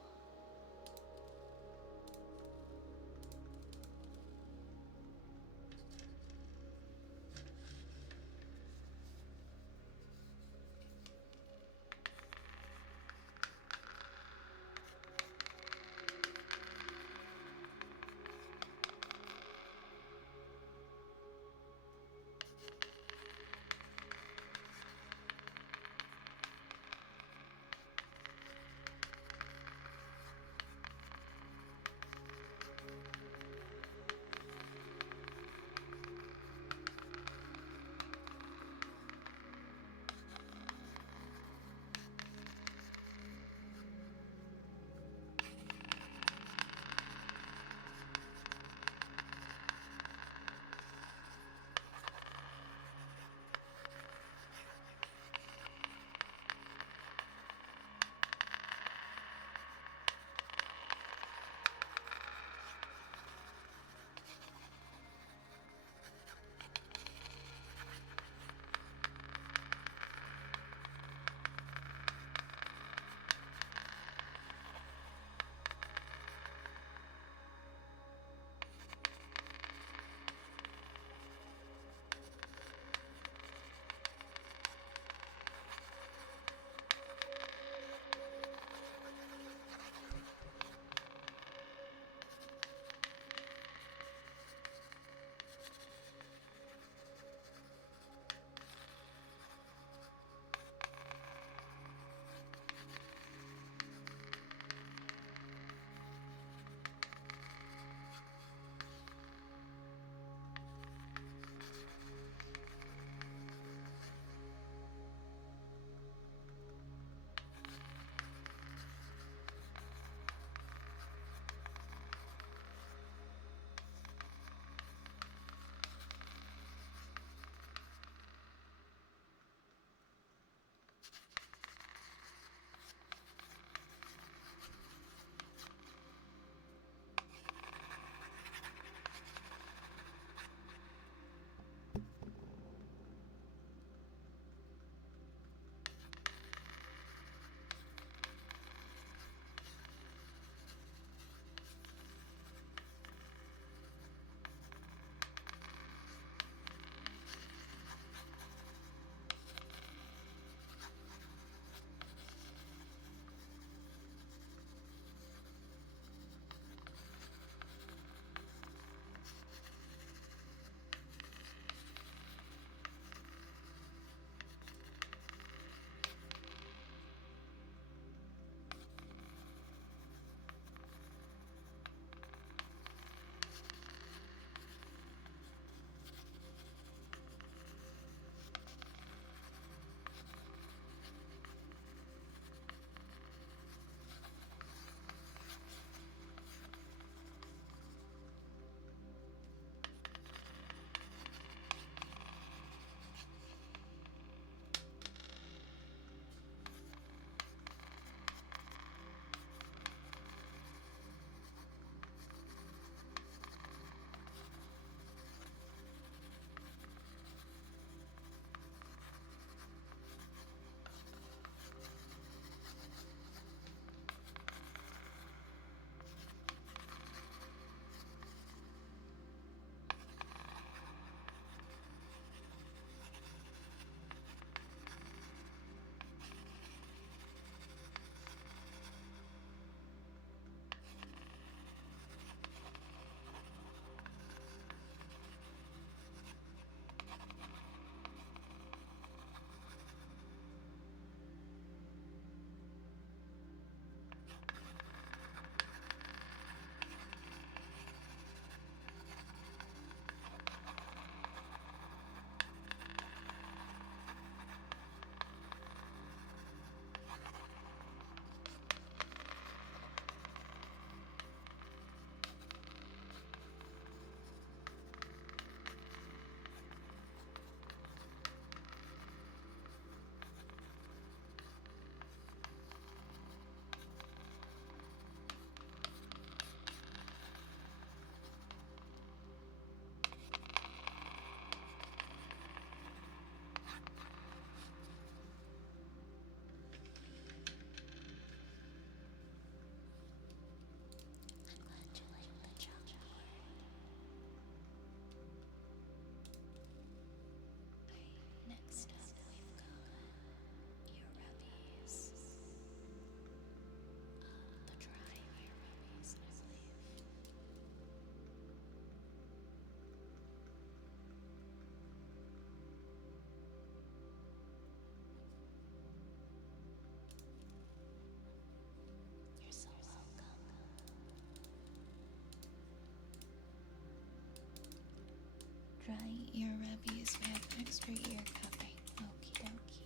dry ear rubbies. We have extra ear covering. Okie dokie.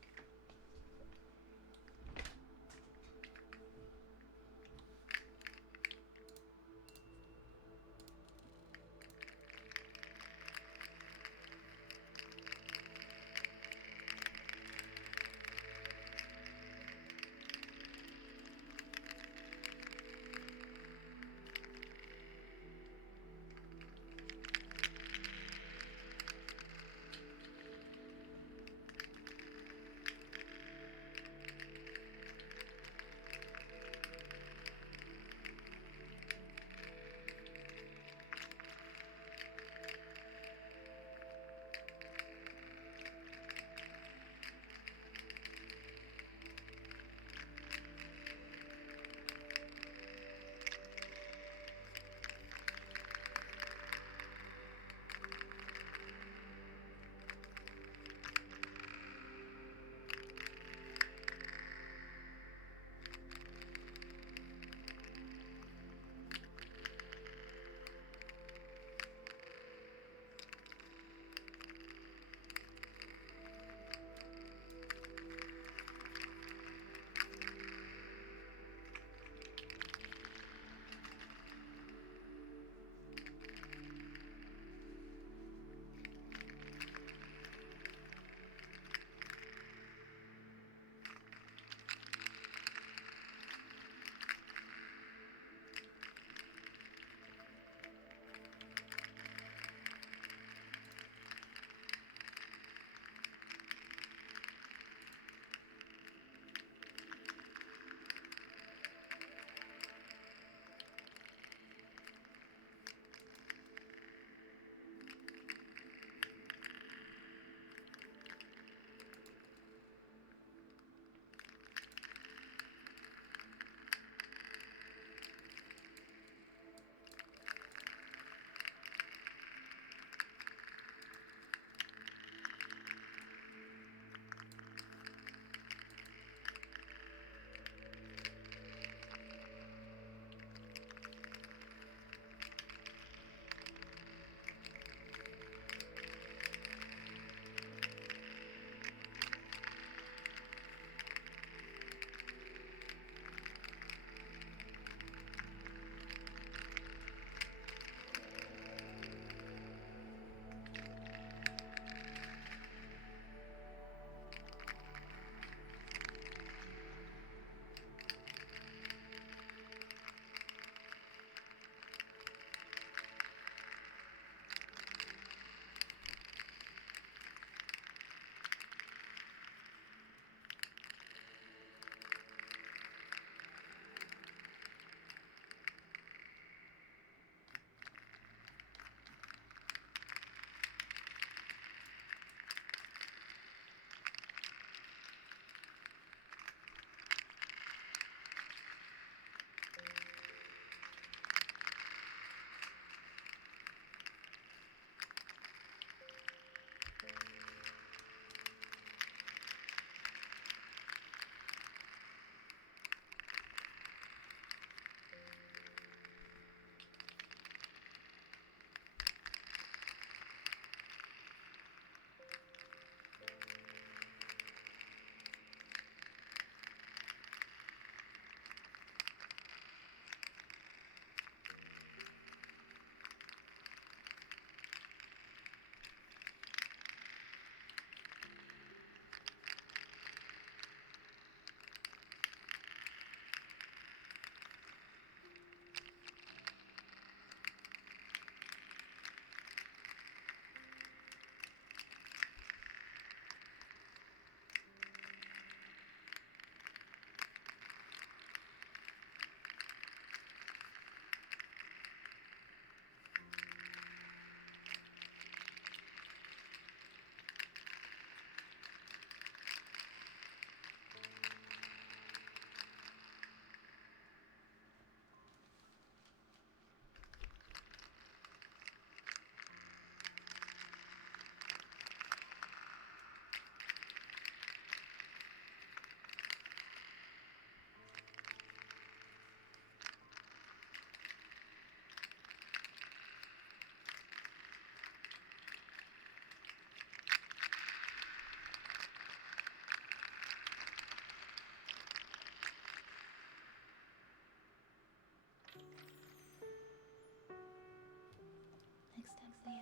Yeah,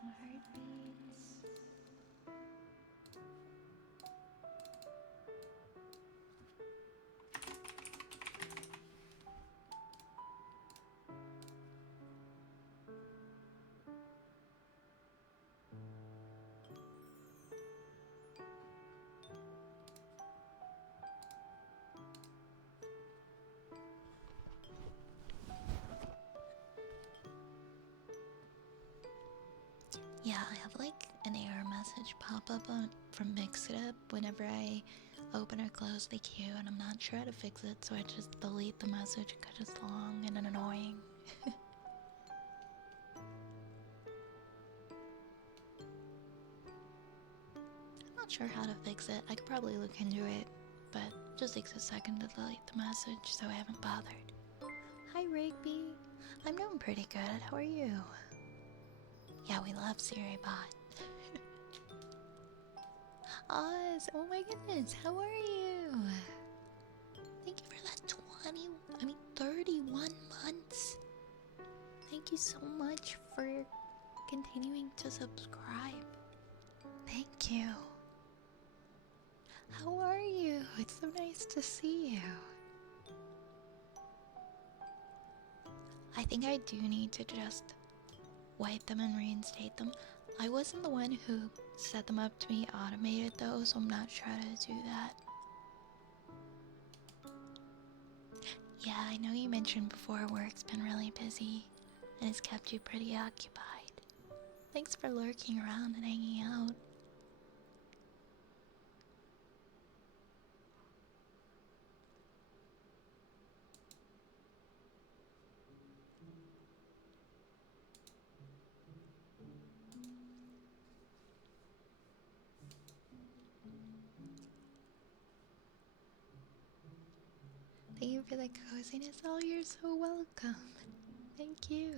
some heartbeats. Yeah, I have like an error message pop up from Mix It Up whenever I open or close the queue, and I'm not sure how to fix it, so I just delete the message because it's long and annoying. I'm not sure how to fix it. I could probably look into it, but it just takes a second to delete the message, so I haven't bothered. Hi, Rigby. I'm doing pretty good. How are you? Yeah, we love Siri Bot. Oz, oh my goodness, how are you? Thank you for that 31 months. Thank you so much for continuing to subscribe. Thank you. How are you? It's so nice to see you. I think I do need to just wipe them and reinstate them. I wasn't the one who set them up to be automated though, so I'm not sure how to do that. Yeah, I know you mentioned before work's been really busy and it's kept you pretty occupied. Thanks for lurking around and hanging out. Thank you for the coziness. Oh, you're so welcome. Thank you.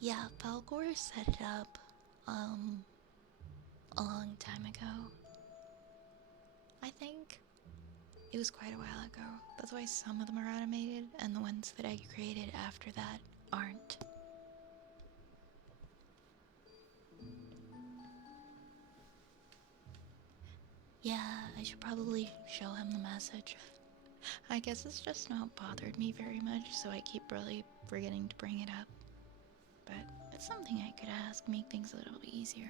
Yeah, Falcor set it up, a long time ago. I think it was quite a while ago. That's why some of them are automated, and the ones that I created after that aren't. Yeah, I should probably show him the message. I guess it's just not bothered me very much, so I keep really forgetting to bring it up. But it's something I could ask, make things a little bit easier.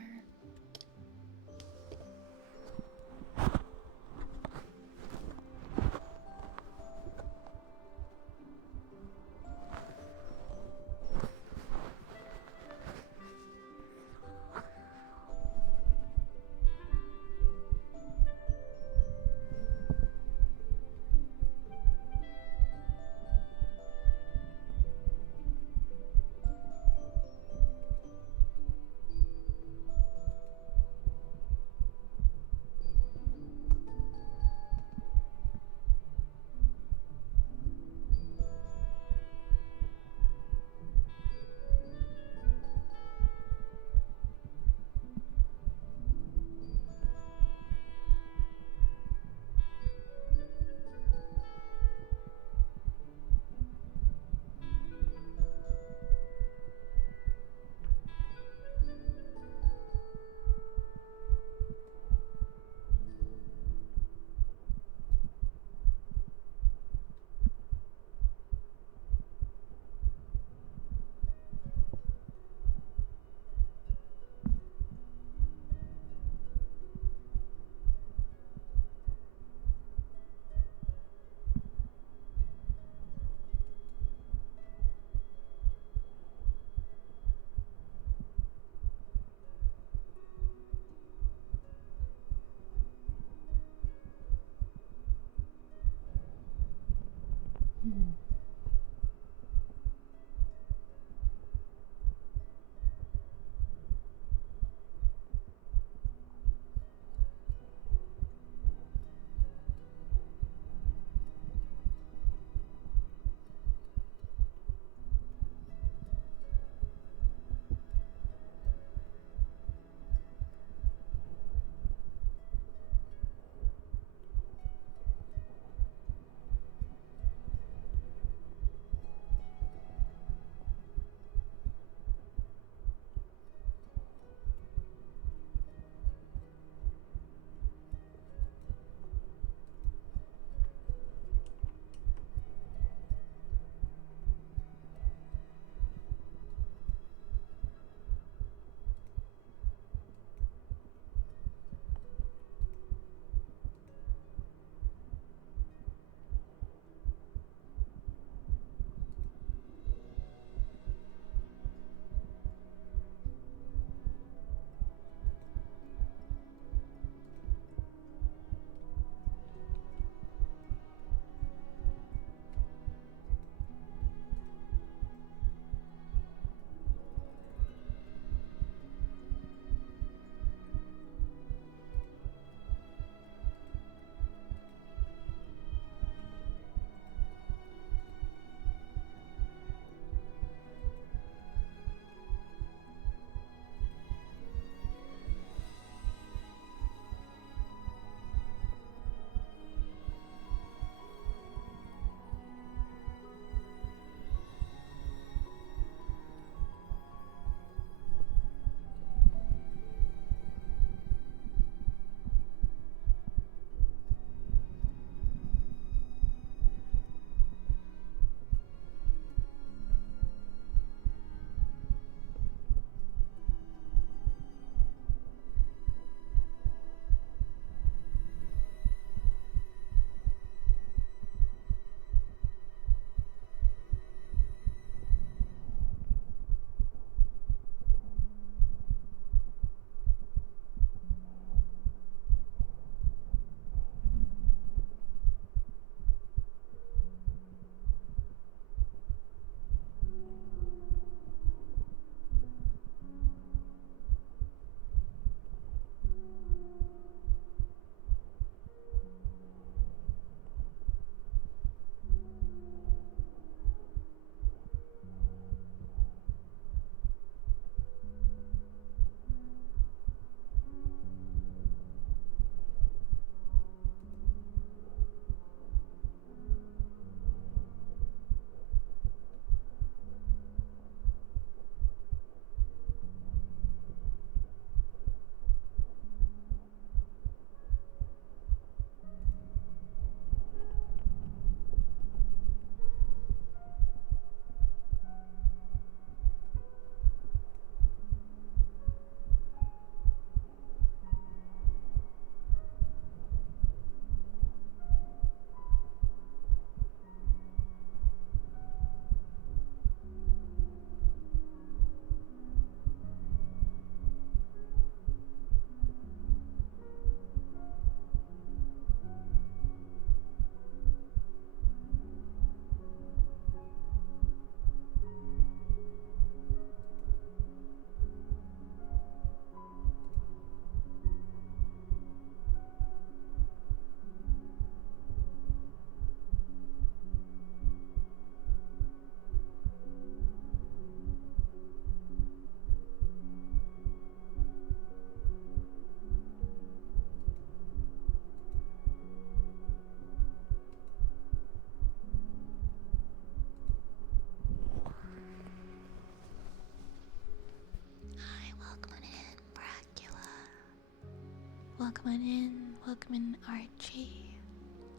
Come on in. Welcome in, Archie.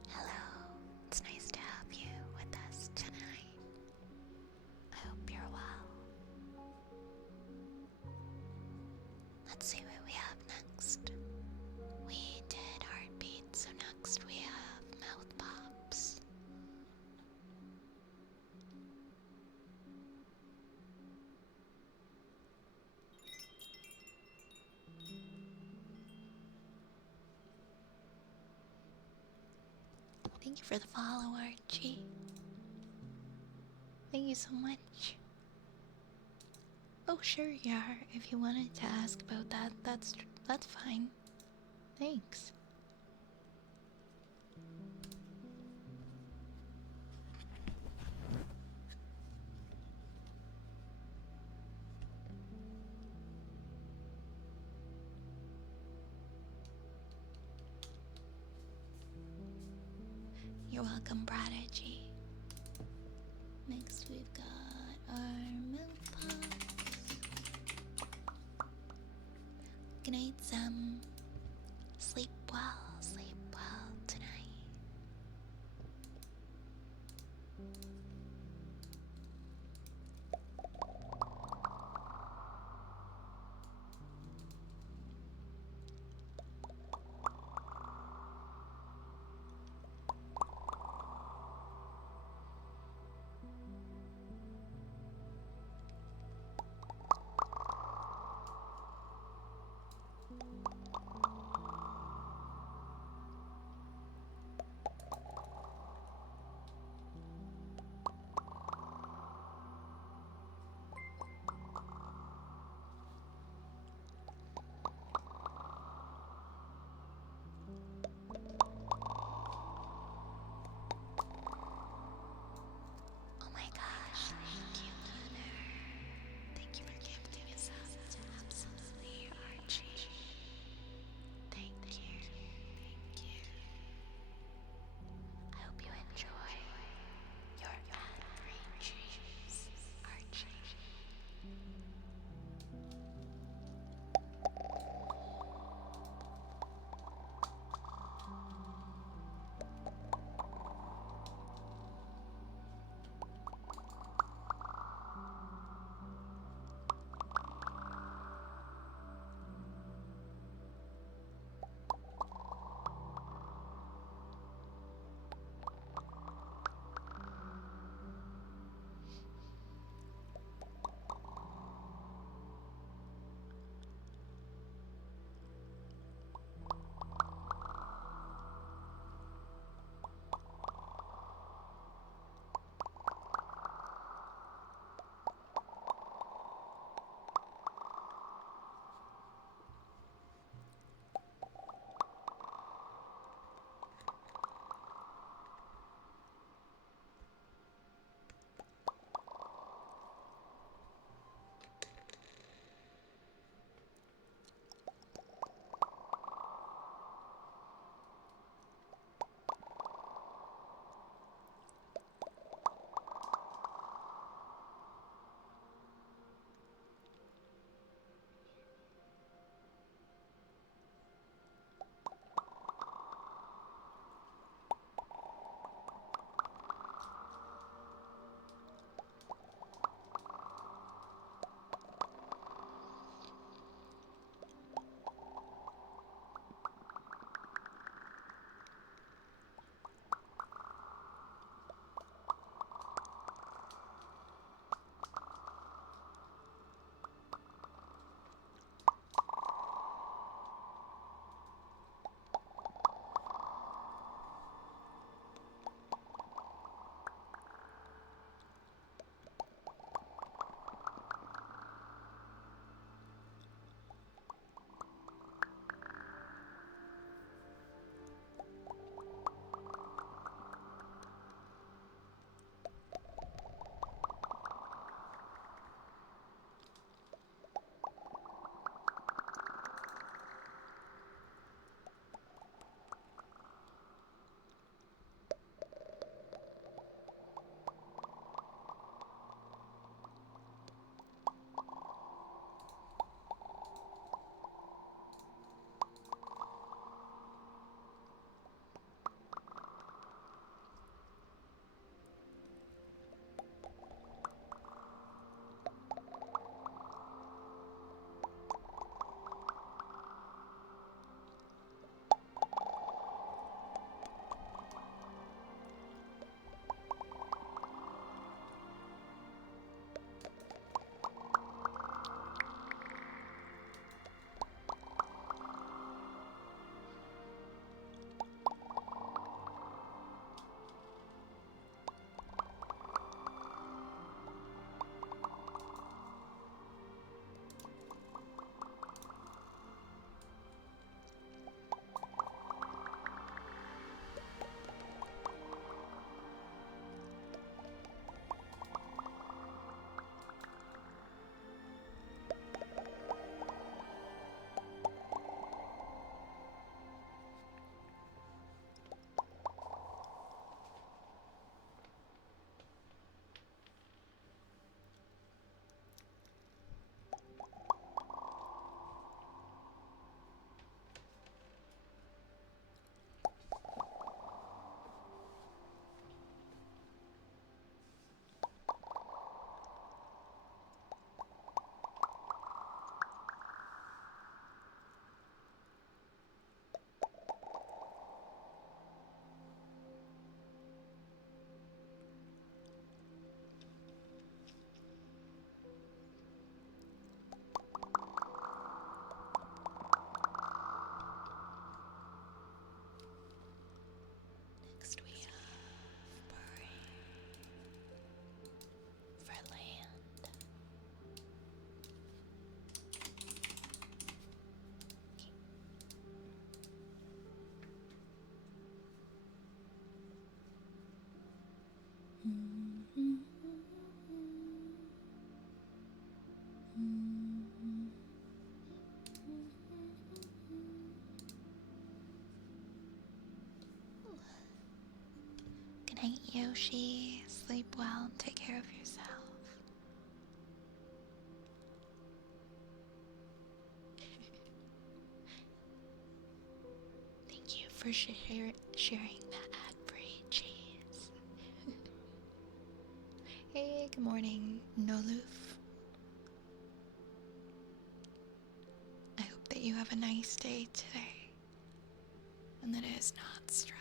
Hello. It's nice to have you with us tonight. I hope you're well. Let's see what we have next. We did heartbeats, so next we have mouth pops. Thank you for the follow, Archie. Thank you so much. Oh, sure, yeah. If you wanted to ask about that, that's fine. Thanks. You're welcome, Prodigy. Next, we've got our mouth pops. Good night, Sam. Sleep well tonight. night, Yoshi. Sleep well and take care of yourself. Thank you for sharing that ad-free cheese. Hey, good morning, Noluf. I hope that you have a nice day today and that it is not stressful.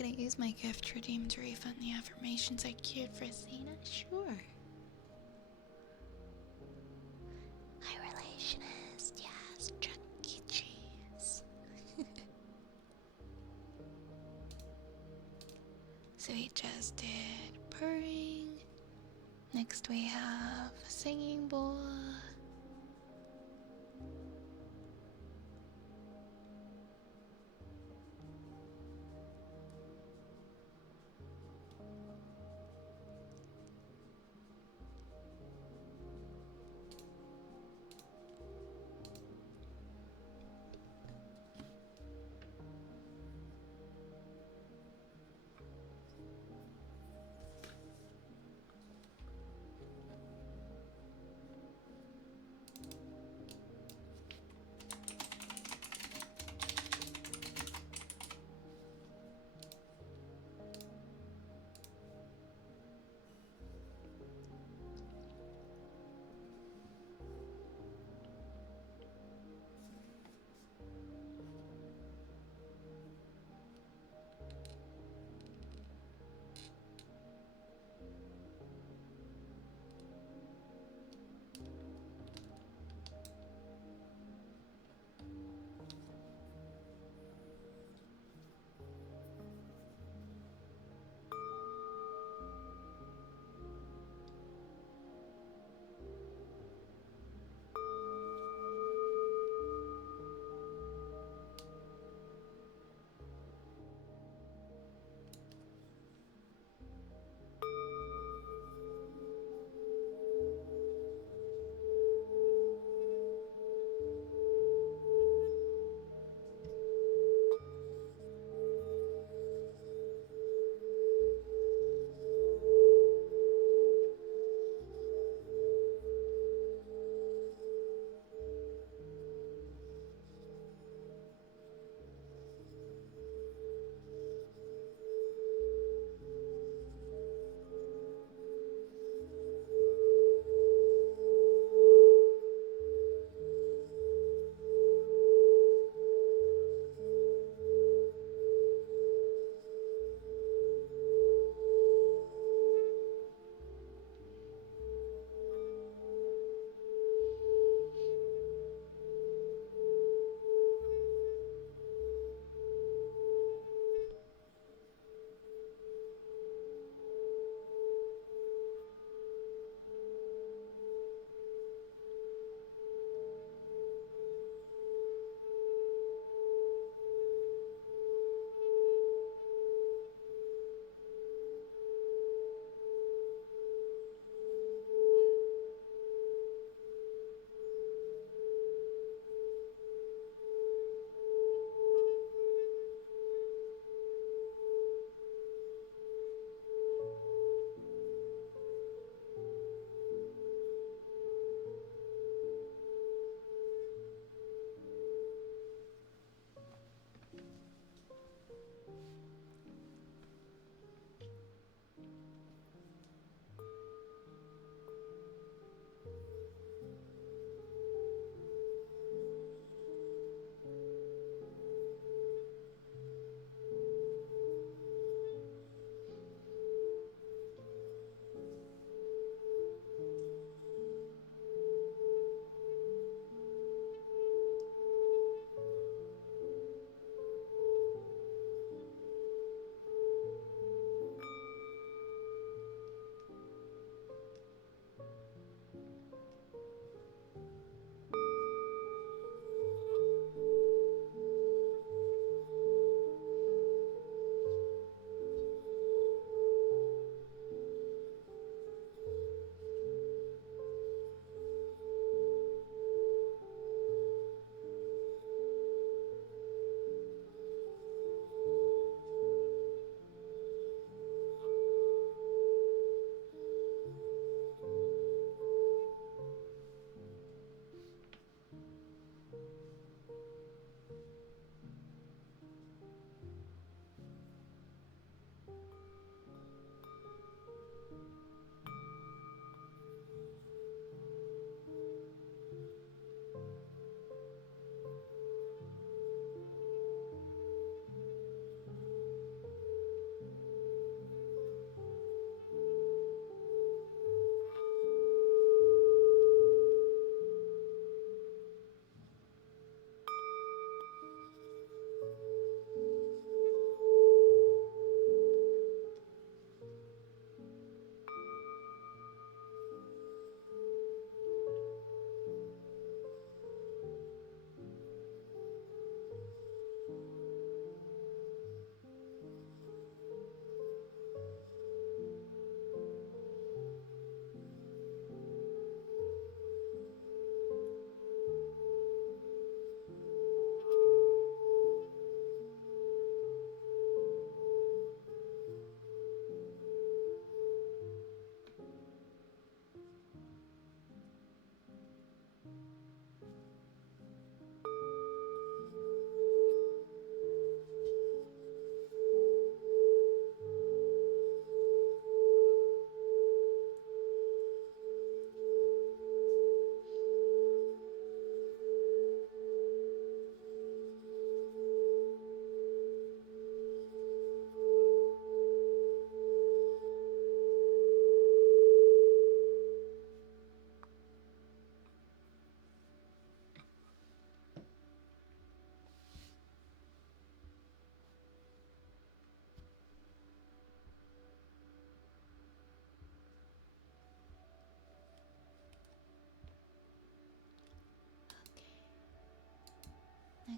can I use my gift redeem to refund the affirmations I cured for Athena? Sure. Hi, relationist. Yes, Chuck E. Cheese. So we just did purring. Next we have singing bowl.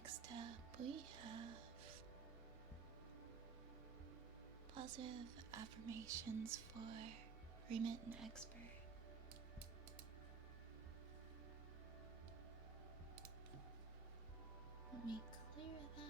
Next up, we have positive affirmations for Remittent Expert. Let me clear that.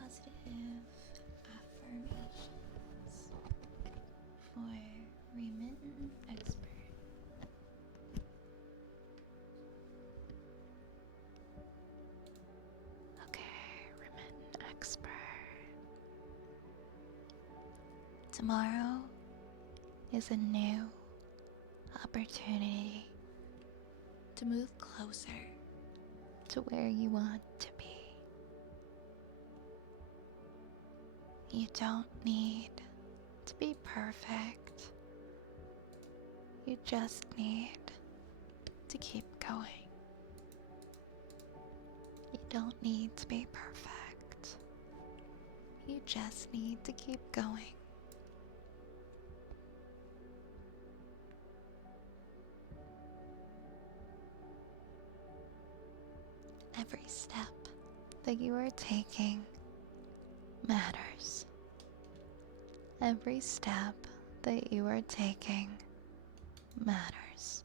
Positive affirmations for Remittent Expert. Okay, Remittent Expert. Tomorrow is a new opportunity to move closer to where you want to be. You don't need to be perfect. You just need to keep going. You don't need to be perfect. You just need to keep going. Every step that you are taking matters. Every step that you are taking matters,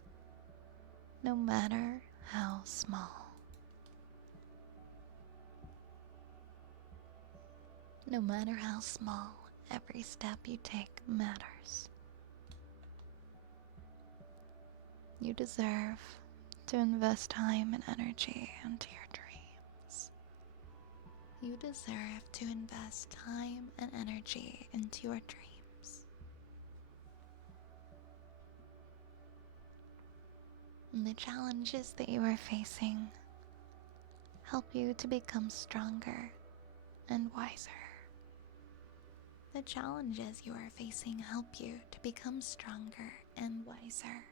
no matter how small. No matter how small, every step you take matters. You deserve to invest time and energy into your dreams. You deserve to invest time and energy into your dreams. And the challenges that you are facing help you to become stronger and wiser. The challenges you are facing help you to become stronger and wiser.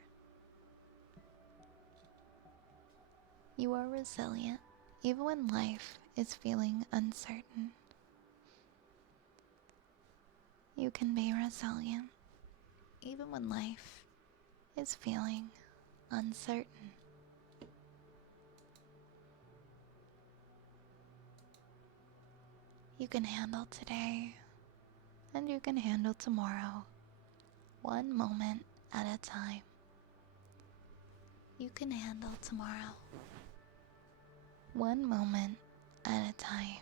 You are resilient even when life is feeling uncertain. You can be resilient even when life is feeling uncertain. You can handle today and you can handle tomorrow, one moment at a time. You can handle tomorrow, one moment at a time.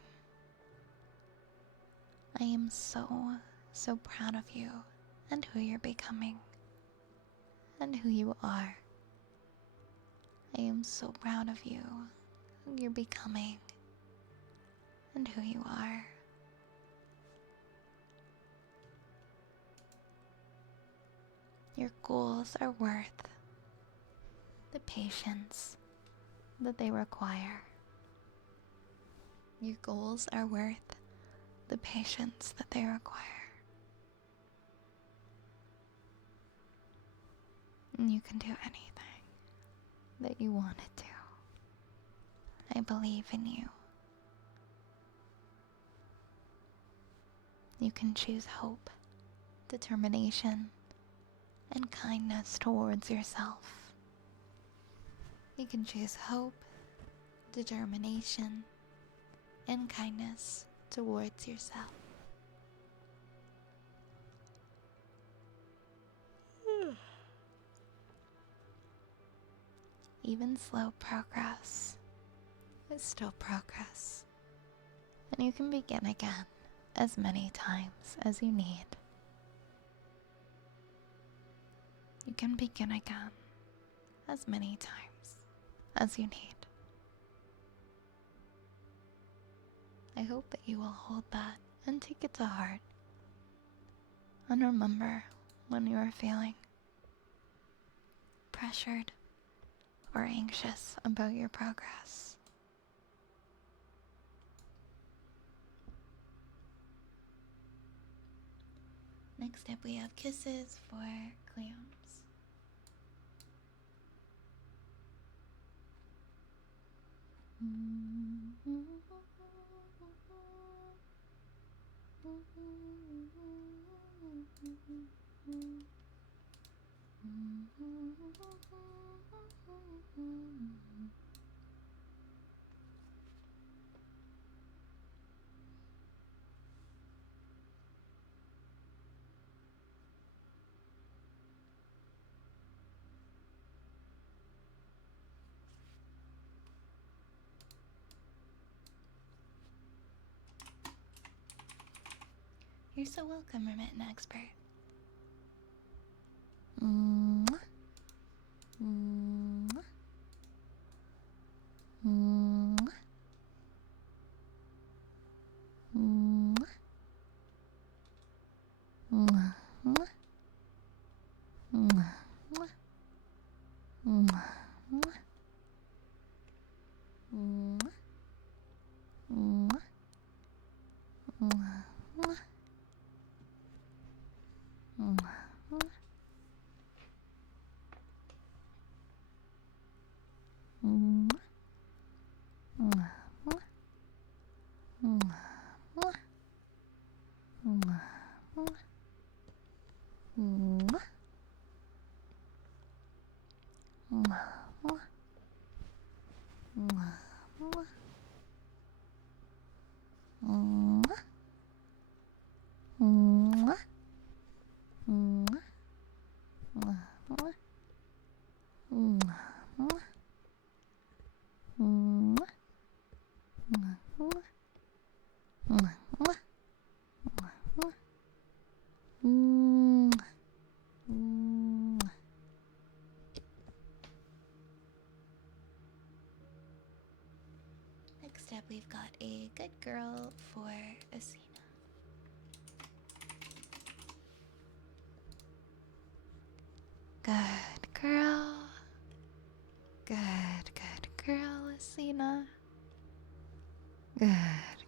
I am so proud of you and who you're becoming and who you are. I am so proud of you, who you're becoming and who you are. Your goals are worth the patience that they require. Your goals are worth the patience that they require. And you can do anything that you want to do. I believe in you. You can choose hope, determination, and kindness towards yourself. You can choose hope, determination, and kindness towards yourself. Even slow progress is still progress, and you can begin again as many times as you need. You can begin again as many times as you need. I hope that you will hold that and take it to heart. And remember when you are feeling pressured or anxious about your progress. Next up, we have kisses for Cleons. You're so welcome, Remitten Expert. Mwah. Mwah. Mwah. Mwah. Mwah. Mwah. Mwah. Mwah. Mwah. Mwah. Next up, we've got a good girl for Asina. Good girl. Good girl, Asina. Good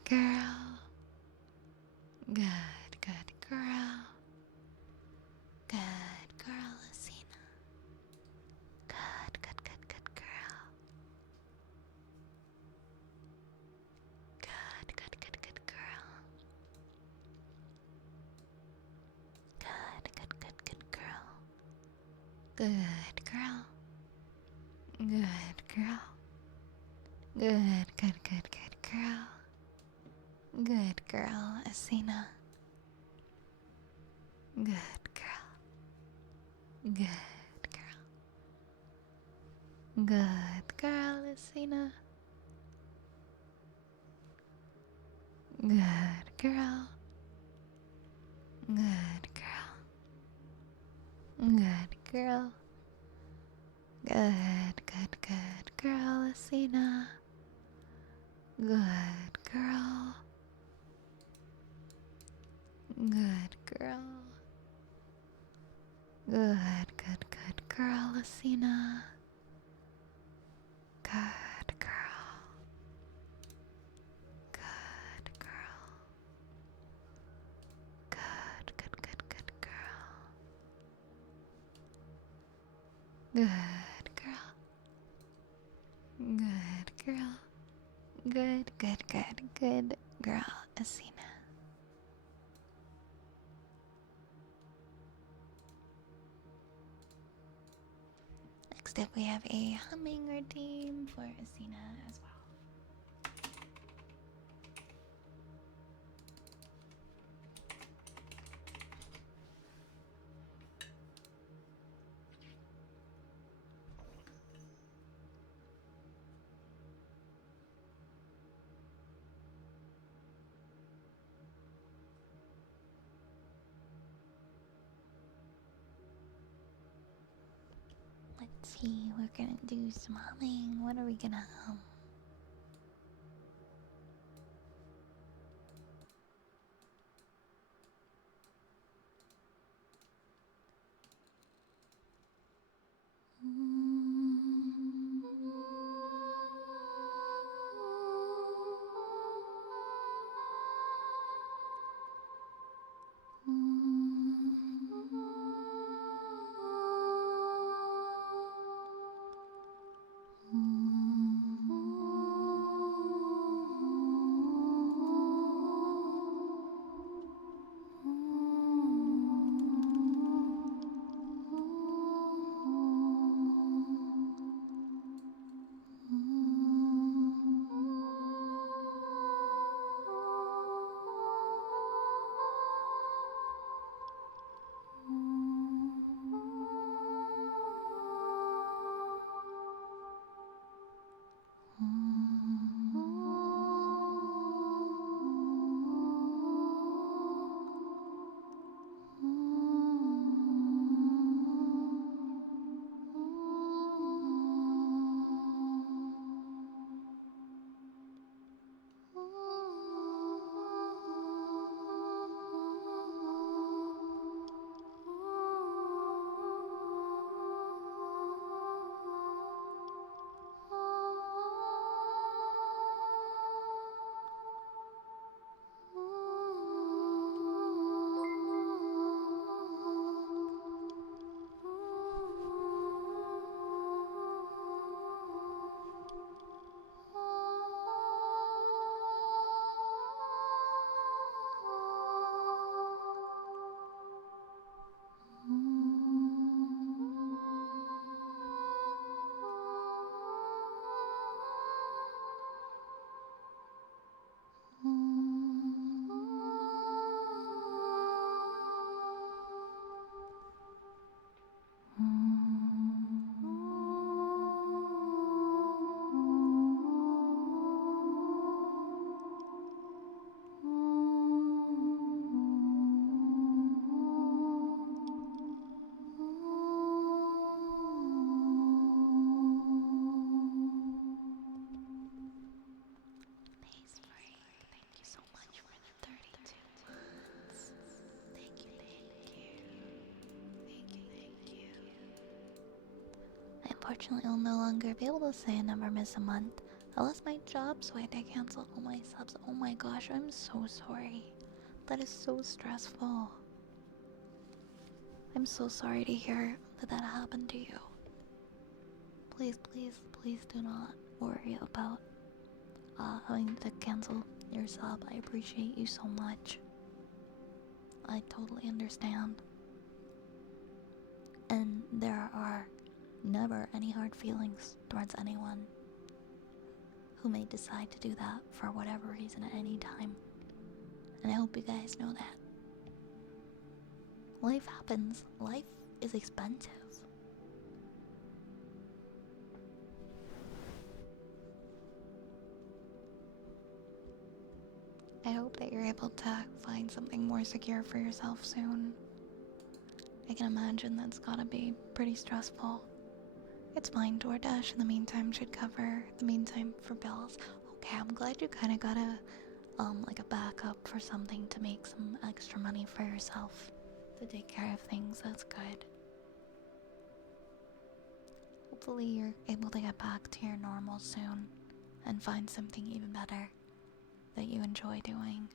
girl. Good girl. Good girl, Asina. Good girl. Good girl. Good girl. Good girl. Good girl. Good girl. Good girl, Asina. Good girl. Good girl. Good girl, Asina. Good girl. Good girl. Good girl. Good girl, Asina. Good girl. Good girl. Good girl, Asina. Good girl. Good girl. Good girl. Good girl. Good girl. Good girl, Asina. Next up, we have a humming routine for Asina as well. Let's see, we're gonna do some humming. What are we gonna hum? unfortunately I'll no longer be able to say I never miss a month. I lost my job, so I had to cancel all my subs. Oh my gosh, I'm so sorry. That is so stressful. I'm so sorry to hear that that happened to you. Please, please, please do not worry about having to cancel your sub. I appreciate you so much. I totally understand. And there are never any hard feelings towards anyone who may decide to do that for whatever reason at any time. And I hope you guys know that. Life happens. Life is expensive. I hope that you're able to find something more secure for yourself soon. I can imagine that's gotta be pretty stressful. It's fine, DoorDash in the meantime should cover the meantime for bills. Okay, I'm glad you kinda got like a backup for something to make some extra money for yourself. To take care of things, that's good. Hopefully you're able to get back to your normal soon and find something even better that you enjoy doing.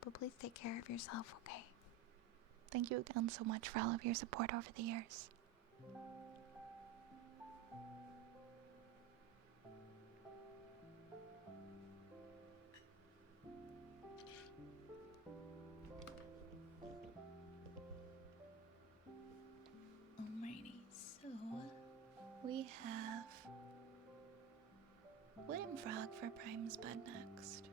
But please take care of yourself, okay? Thank you again so much for all of your support over the years. Alrighty, so we have Wooden Frog for Prime's bed next.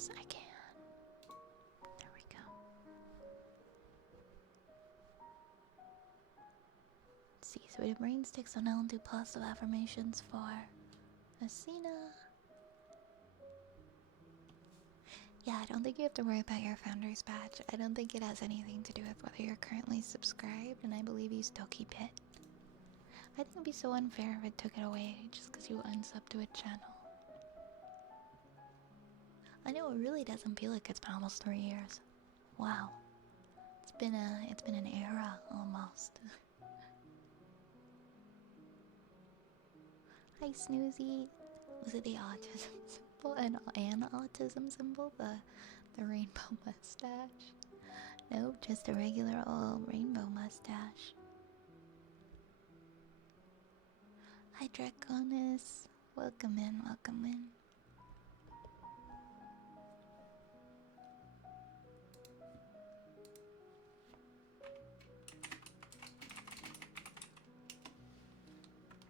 Yes, I can. There we go. Let's see, so we have brain sticks on L and do positive affirmations for Asina. Yeah, I don't think you have to worry about your founder's badge. I don't think it has anything to do with whether you're currently subscribed, and I believe you still keep it. I think it'd be so unfair if it took it away just because you unsub to a channel. I know it really doesn't feel like it's been almost 3 years. Wow. It's been an era almost. Hi Snoozy. Was it the autism symbol and an autism symbol? The rainbow mustache? Nope, just a regular old rainbow mustache. Hi Draconis. Welcome in, welcome in.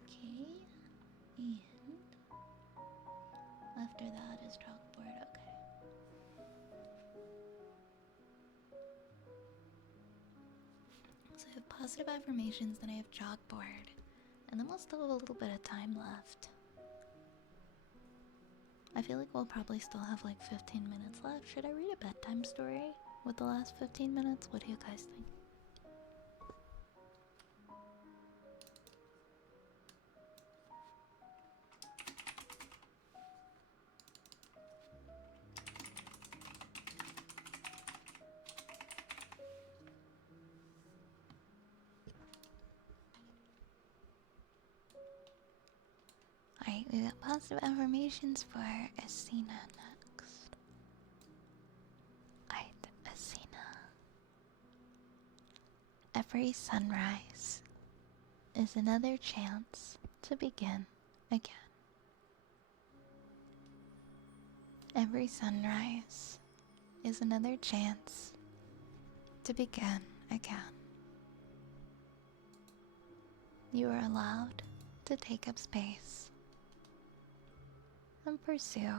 Okay, and after that is chalkboard, okay. So I have positive affirmations, then I have chalkboard, and then we'll still have a little bit of time left. I feel like we'll probably still have like 15 minutes left. Should I read a bedtime story with the last 15 minutes? What do you guys think? Alright, we got positive affirmations for Asina next. Alright, Asina. Every sunrise is another chance to begin again. Every sunrise is another chance to begin again. You are allowed to take up space and pursue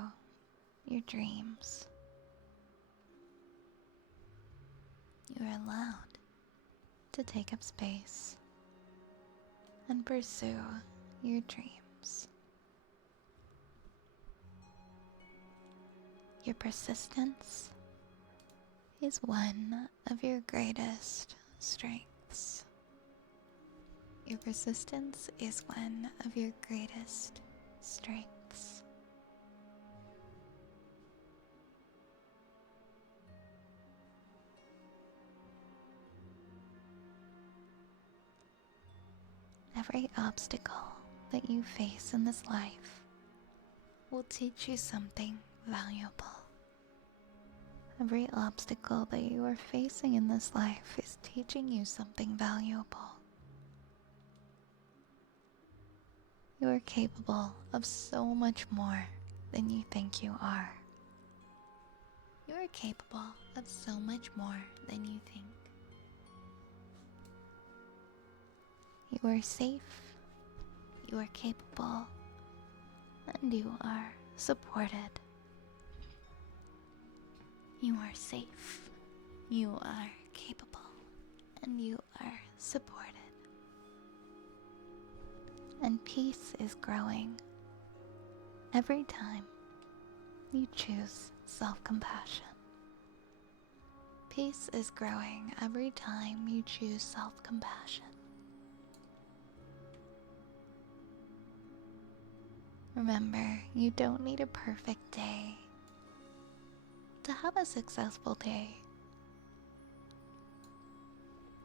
your dreams. You are allowed to take up space and pursue your dreams. Your persistence is one of your greatest strengths. Your persistence is one of your greatest strengths. Every obstacle that you face in this life will teach you something valuable. Every obstacle that you are facing in this life is teaching you something valuable. You are capable of so much more than you think you are. You are capable of so much more than you think. You are safe, you are capable, and you are supported. You are safe, you are capable, and you are supported. And peace is growing every time you choose self-compassion. Peace is growing every time you choose self-compassion. Remember, you don't need a perfect day to have a successful day.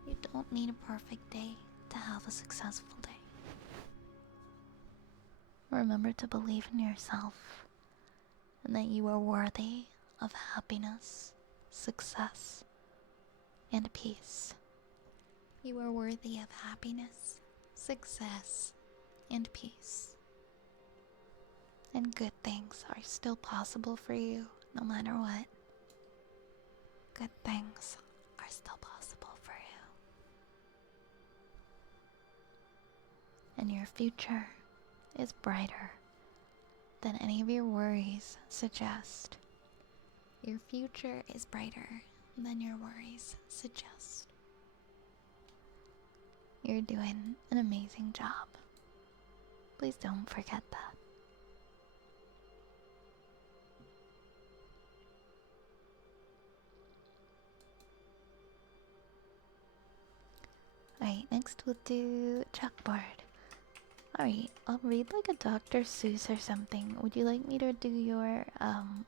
You don't need a perfect day to have a successful day. Remember to believe in yourself and that you are worthy of happiness, success, and peace. You are worthy of happiness, success, and peace. And good things are still possible for you no matter what. Good things are still possible for you. And your future is brighter than any of your worries suggest. Your future is brighter than your worries suggest. You're doing an amazing job. Please don't forget that. Alright, next we'll do chalkboard. Alright, I'll read like a Dr. Seuss or something. Would you like me to do your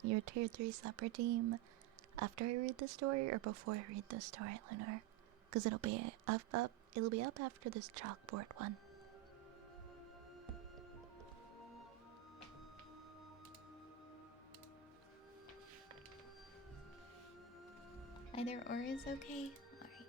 tier 3 supper team after I read the story or before I read the story, Lunar? Because it'll be up after this chalkboard one. Either or is okay. Alright.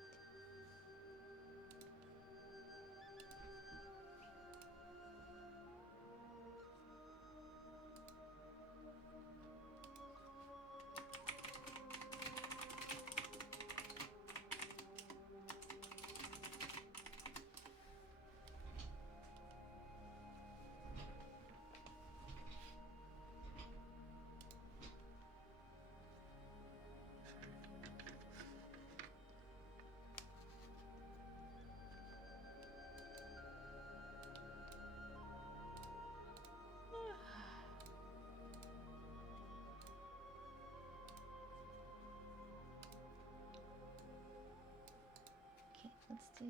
Okay, let's do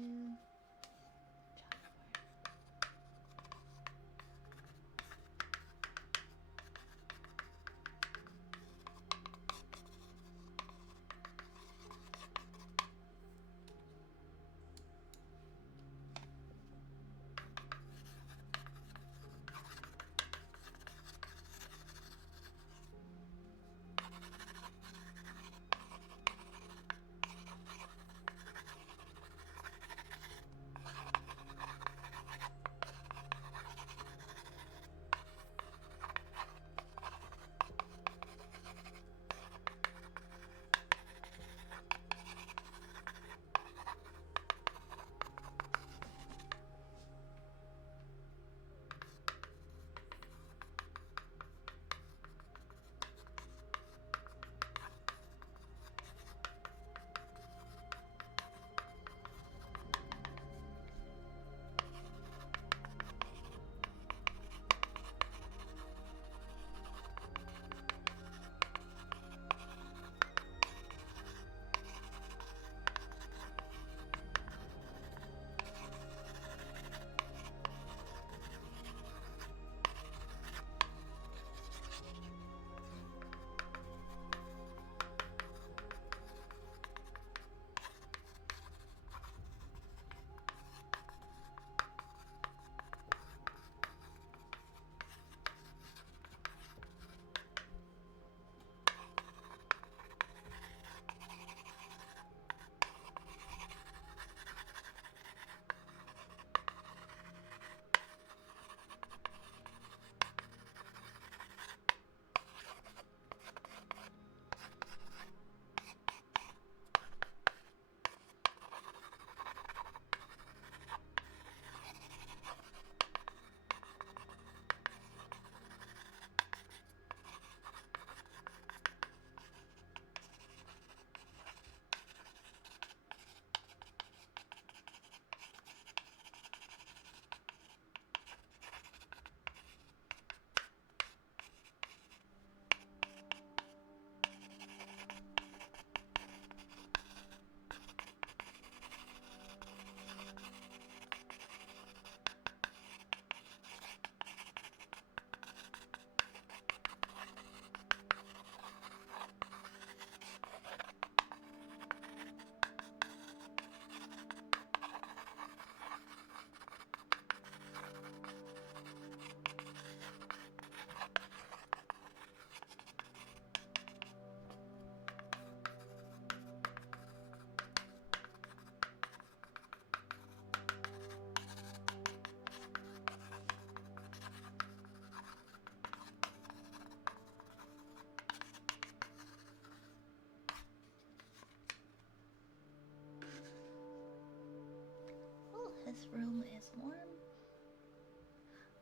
This room is warm.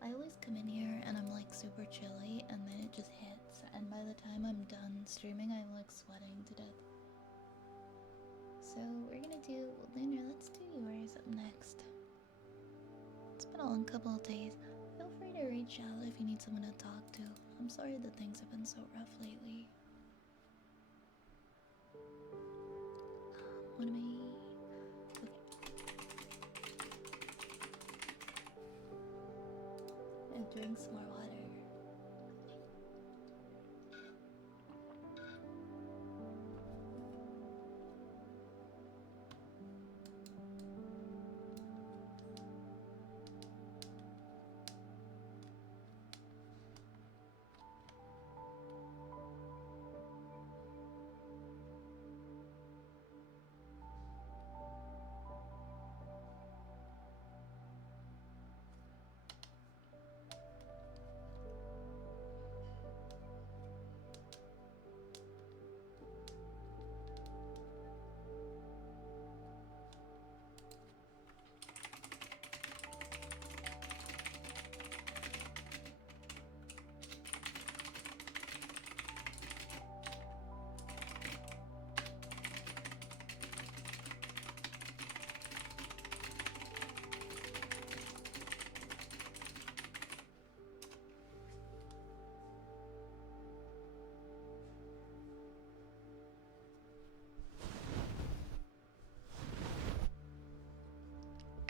I always come in here and I'm like like super chilly and then it just hits, and by the time I'm done streaming I'm like sweating to death. So we're gonna do Lunar, let's do yours up next. It's been a long couple of days. Feel free to reach out if you need someone to talk to. I'm sorry that things have been so rough lately. What am I? Okay. I'm doing some more water.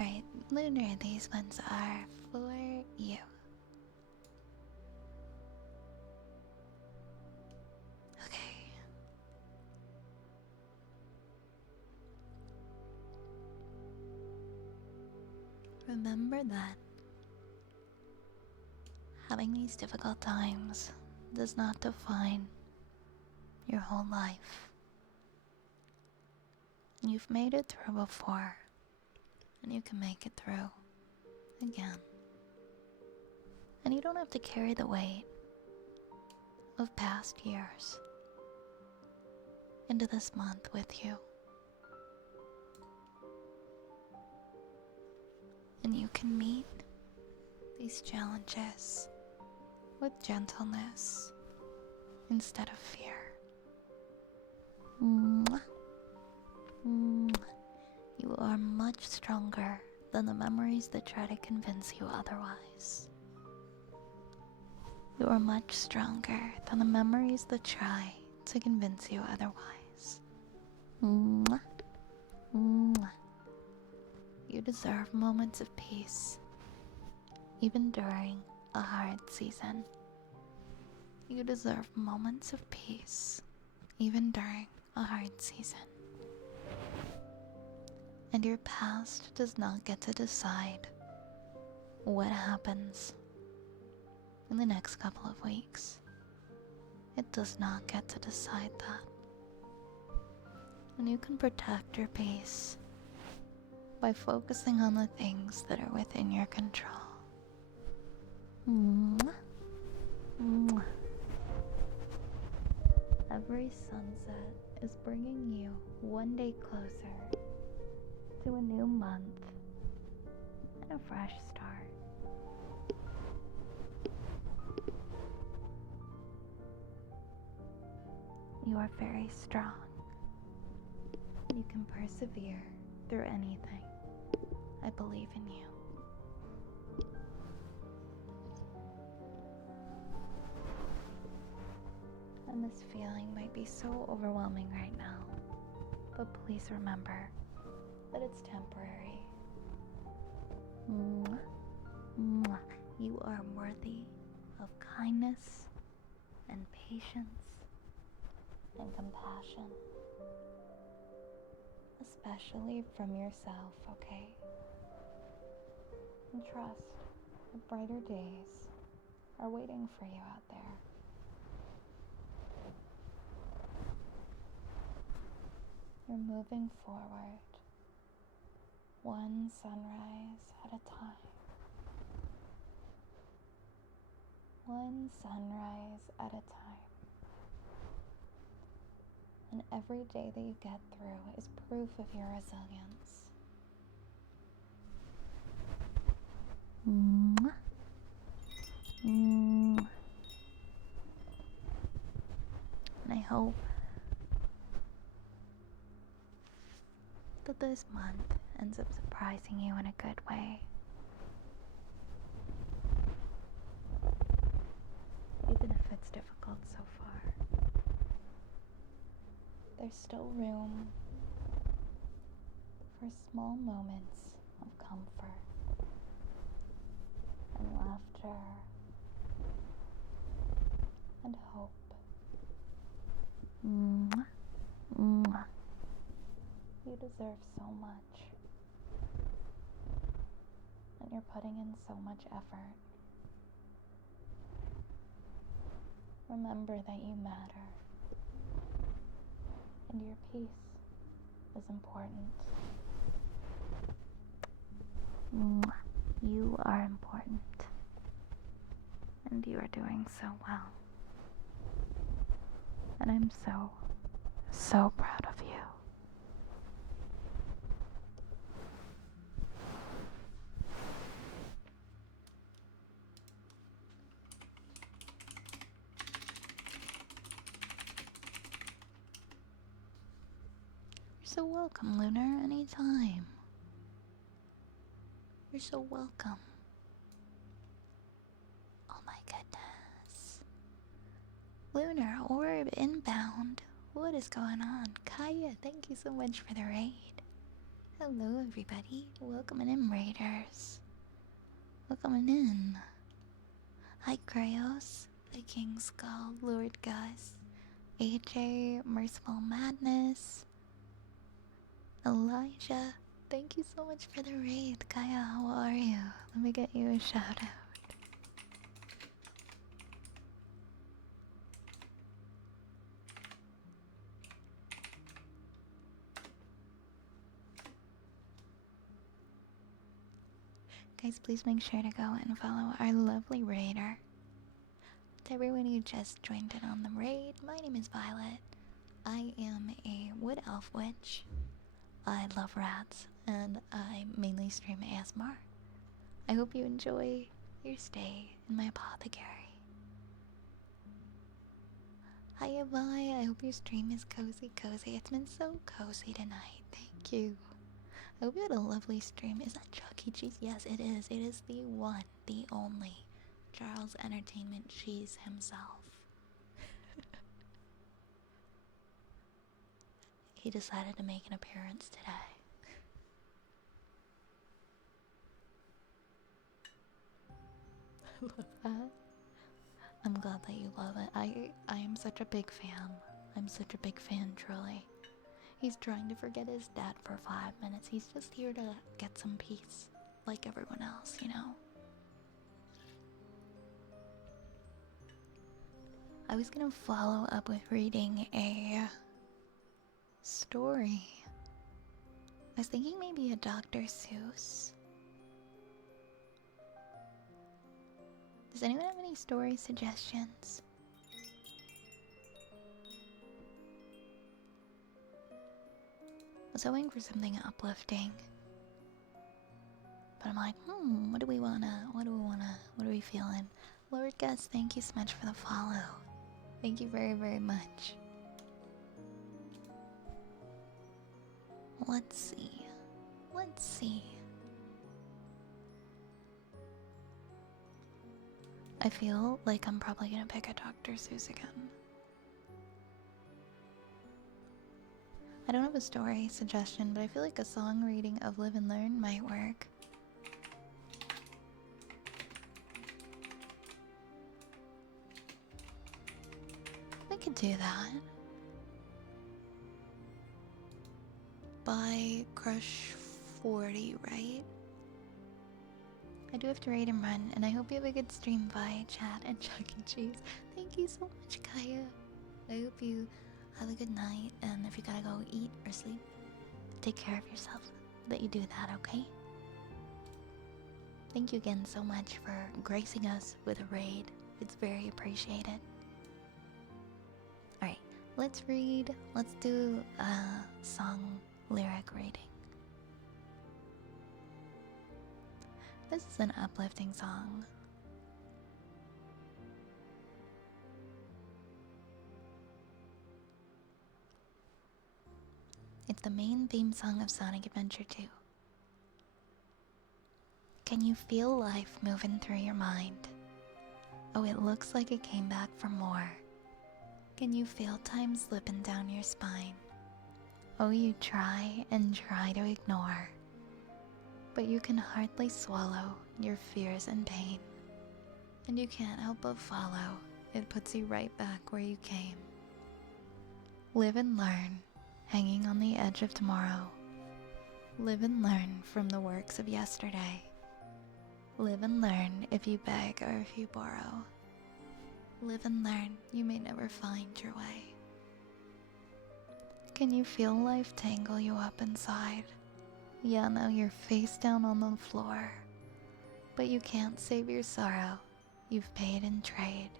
Alright, Lunar, these ones are for you. Okay. Remember that having these difficult times does not define your whole life. You've made it through before, and you can make it through again. And you don't have to carry the weight of past years into this month with you. And you can meet these challenges with gentleness instead of fear. Mwah. Mwah. You are much stronger than the memories that try to convince you otherwise. You are much stronger than the memories that try to convince you otherwise. Mwah. Mwah. You deserve moments of peace, even during a hard season. You deserve moments of peace, even during a hard season. And your past does not get to decide what happens in the next couple of weeks. It does not get to decide that. And you can protect your peace by focusing on the things that are within your control. Mwah. Mwah. Every sunset is bringing you one day closer to a new month and a fresh start. You are very strong. You can persevere through anything. I believe in you. And this feeling might be so overwhelming right now, but please remember that it's temporary. Mwah. Mwah. You are worthy of kindness and patience and compassion, especially from yourself, okay? And trust that brighter days are waiting for you out there. You're moving forward, one sunrise at a time. One sunrise at a time. And every day that you get through is proof of your resilience. Mwah. Mwah. hope that this month ends up surprising you in a good way. Even if it's difficult so far, there's still room for small moments of comfort and laughter and hope. Mwah. Mwah. You deserve so much, and you're putting in so much effort. Remember that you matter, and your peace is important. Mwah. You are important, and you are doing so well. And I'm so, so proud of you. You're so welcome, Lunar, anytime. You're so welcome. Oh my goodness. Lunar Orb inbound. What is going on? Kaya, thank you so much for the raid. Hello everybody. Welcome in, raiders. Welcome in. Hi Kryos, the King Skull, Lord Gus, AJ, Merciful Madness, Elijah. Thank you so much for the raid. Kaya, how are you? Let me get you a shout out. Guys, please make sure to go and follow our lovely raider. To everyone who just joined in on the raid, my name is Violet. I am a wood elf witch. I love rats, and I mainly stream ASMR. I hope you enjoy your stay in my apothecary. Hi Avai, I hope your stream is cozy. It's been so cozy tonight. Thank you. I hope you had a lovely stream. Is that Chuck E. Cheese? Yes, it is. It is the one, the only Charles Entertainment Cheese himself. He decided to make an appearance today. I love that. I'm glad that you love it. I am such a big fan. I'm such a big fan, truly. He's trying to forget his dad for 5 minutes. He's just here to get some peace, like everyone else, you know? I was gonna follow up with reading a story. I was thinking maybe a Dr. Seuss. Does anyone have any story suggestions? I was hoping for something uplifting. But I'm like, what are we feeling? Lord Gus, thank you so much for the follow. Thank you very, very much. Let's see. I feel like I'm probably gonna pick a Dr. Seuss again. I don't have a story suggestion, but I feel like a song reading of Live and Learn might work. We could do that. By Crush 40, right? I do have to raid and run, and I hope you have a good stream. Bye, chat and Chuck E. Cheese. Thank you so much, Kaya. I hope you have a good night, and if you gotta go eat or sleep, take care of yourself. That you do that, okay? Thank you again so much for gracing us with a raid. It's very appreciated. Alright, let's read. Let's do a song lyric reading. This is an uplifting song. of the main theme song of Sonic Adventure 2. Can you feel life moving through your mind? Oh, it looks like it came back for more. Can you feel time slipping down your spine? Oh, you try and try to ignore, but you can hardly swallow your fears and pain. And you can't help but follow, it puts you right back where you came. Live and learn, hanging on the edge of tomorrow. Live and learn from the works of yesterday. Live and learn if you beg or if you borrow. Live and learn, you may never find your way. Can you feel life tangle you up inside? Yeah, now you're face down on the floor. But you can't save your sorrow, you've paid in trade.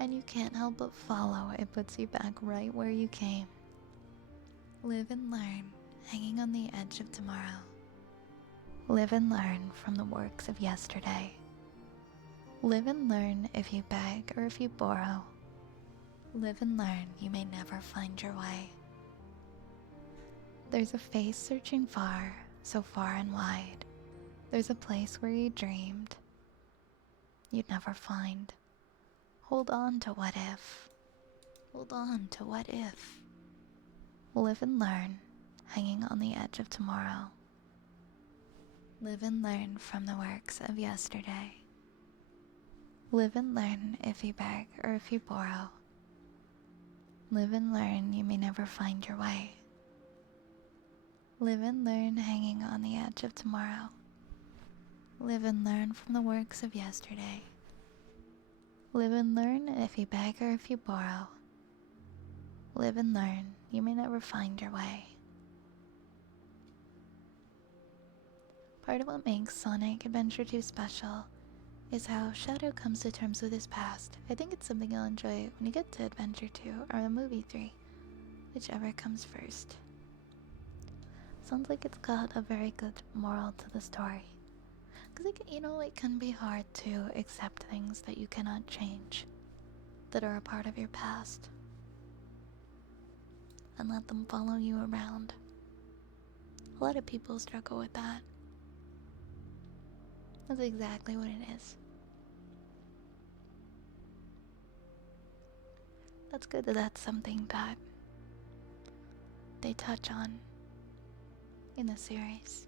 And you can't help but follow, it puts you back right where you came. Live and learn, hanging on the edge of tomorrow. Live and learn from the works of yesterday. Live and learn if you beg or if you borrow. Live and learn, you may never find your way. There's a face searching far, so far and wide. There's a place where you dreamed you'd never find. Hold on to what if. Hold on to what if. Live and learn, hanging on the edge of tomorrow. Live and learn from the works of yesterday. Live and learn if you beg or if you borrow. Live and learn, you may never find your way. Live and learn, hanging on the edge of tomorrow. Live and learn from the works of yesterday. Live and learn if you beg or if you borrow. Live and learn, you may never find your way. Part of what makes Sonic Adventure 2 special is how Shadow comes to terms with his past. I think it's something you'll enjoy when you get to Adventure 2 or a movie 3, whichever comes first. Sounds like it's got a very good moral to the story. Because, it can be hard to accept things that you cannot change, that are a part of your past, and let them follow you around. A lot of people struggle with that. That's exactly what it is. That's good that that's something that they touch on in the series.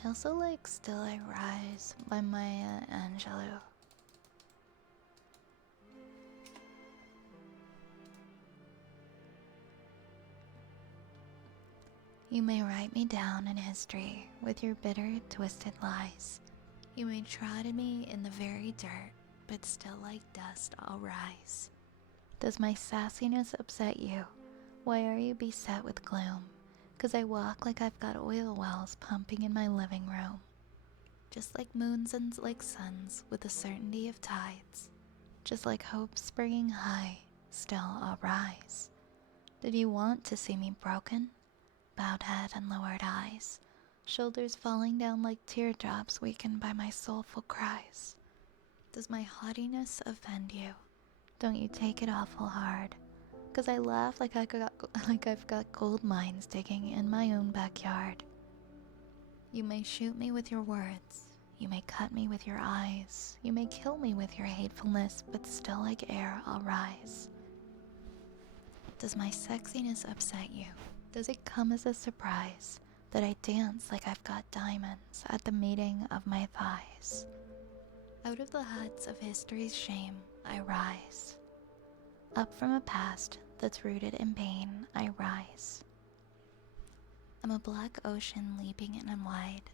I also like Still I Rise by Maya Angelou. You may write me down in history with your bitter, twisted lies. You may trod me in the very dirt, but still like dust I'll rise. Does my sassiness upset you? Why are you beset with gloom? 'Cause I walk like I've got oil wells pumping in my living room. Just like moons and like suns with the certainty of tides. Just like hope springing high, still I'll rise. Did you want to see me broken? Bowed head and lowered eyes, shoulders falling down like teardrops weakened by my soulful cries. Does my haughtiness offend you? Don't you take it awful hard, 'cause I laugh like I've got gold mines digging in my own backyard. You may shoot me with your words, you may cut me with your eyes, you may kill me with your hatefulness, but still like air I'll rise. Does my sexiness upset you? Does it come as a surprise that I dance like I've got diamonds at the meeting of my thighs? Out of the huts of history's shame I rise. Up from a past that's rooted in pain I rise. I'm a black ocean leaping in and wide.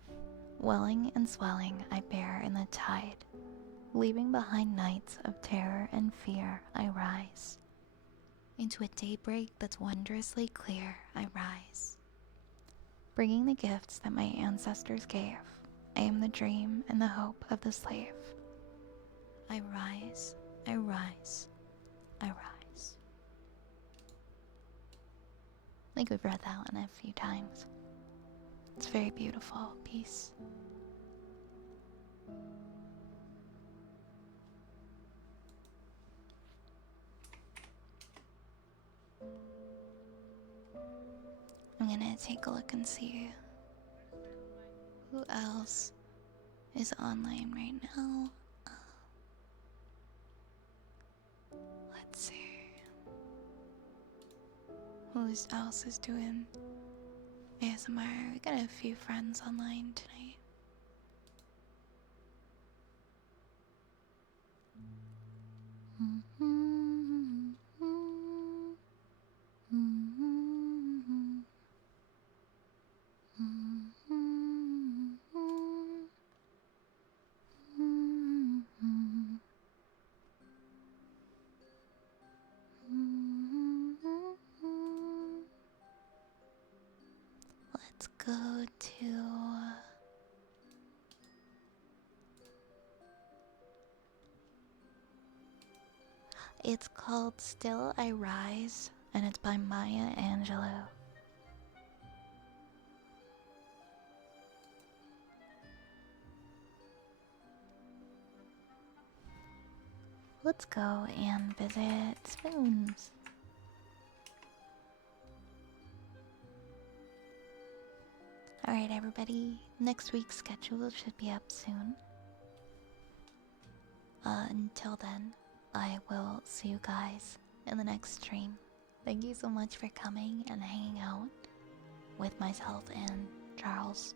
Welling and swelling, I bear in the tide. Leaving behind nights of terror and fear, I rise. Into a daybreak that's wondrously clear, I rise. Bringing the gifts that my ancestors gave, I am the dream and the hope of the slave. I rise, I rise, I rise. I think we've read that one a few times. It's very beautiful piece. I'm gonna take a look and see who else is online right now. Let's see. Who else is doing ASMR? We got a few friends online tonight. Let's go to... It's called Still I Rise, and it's by Maya Angelou. Let's go and visit Spoons. Alright, everybody. Next week's schedule should be up soon. Until then, I will see you guys in the next stream. Thank you so much for coming and hanging out with myself and Charles.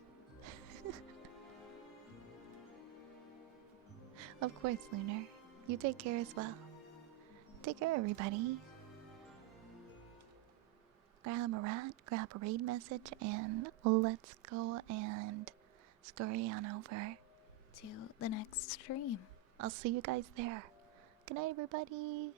Of course, Lunar. You take care as well. Take care, everybody. Grab a rat, grab a raid message, and let's go and scurry on over to the next stream. I'll see you guys there. Good night, everybody.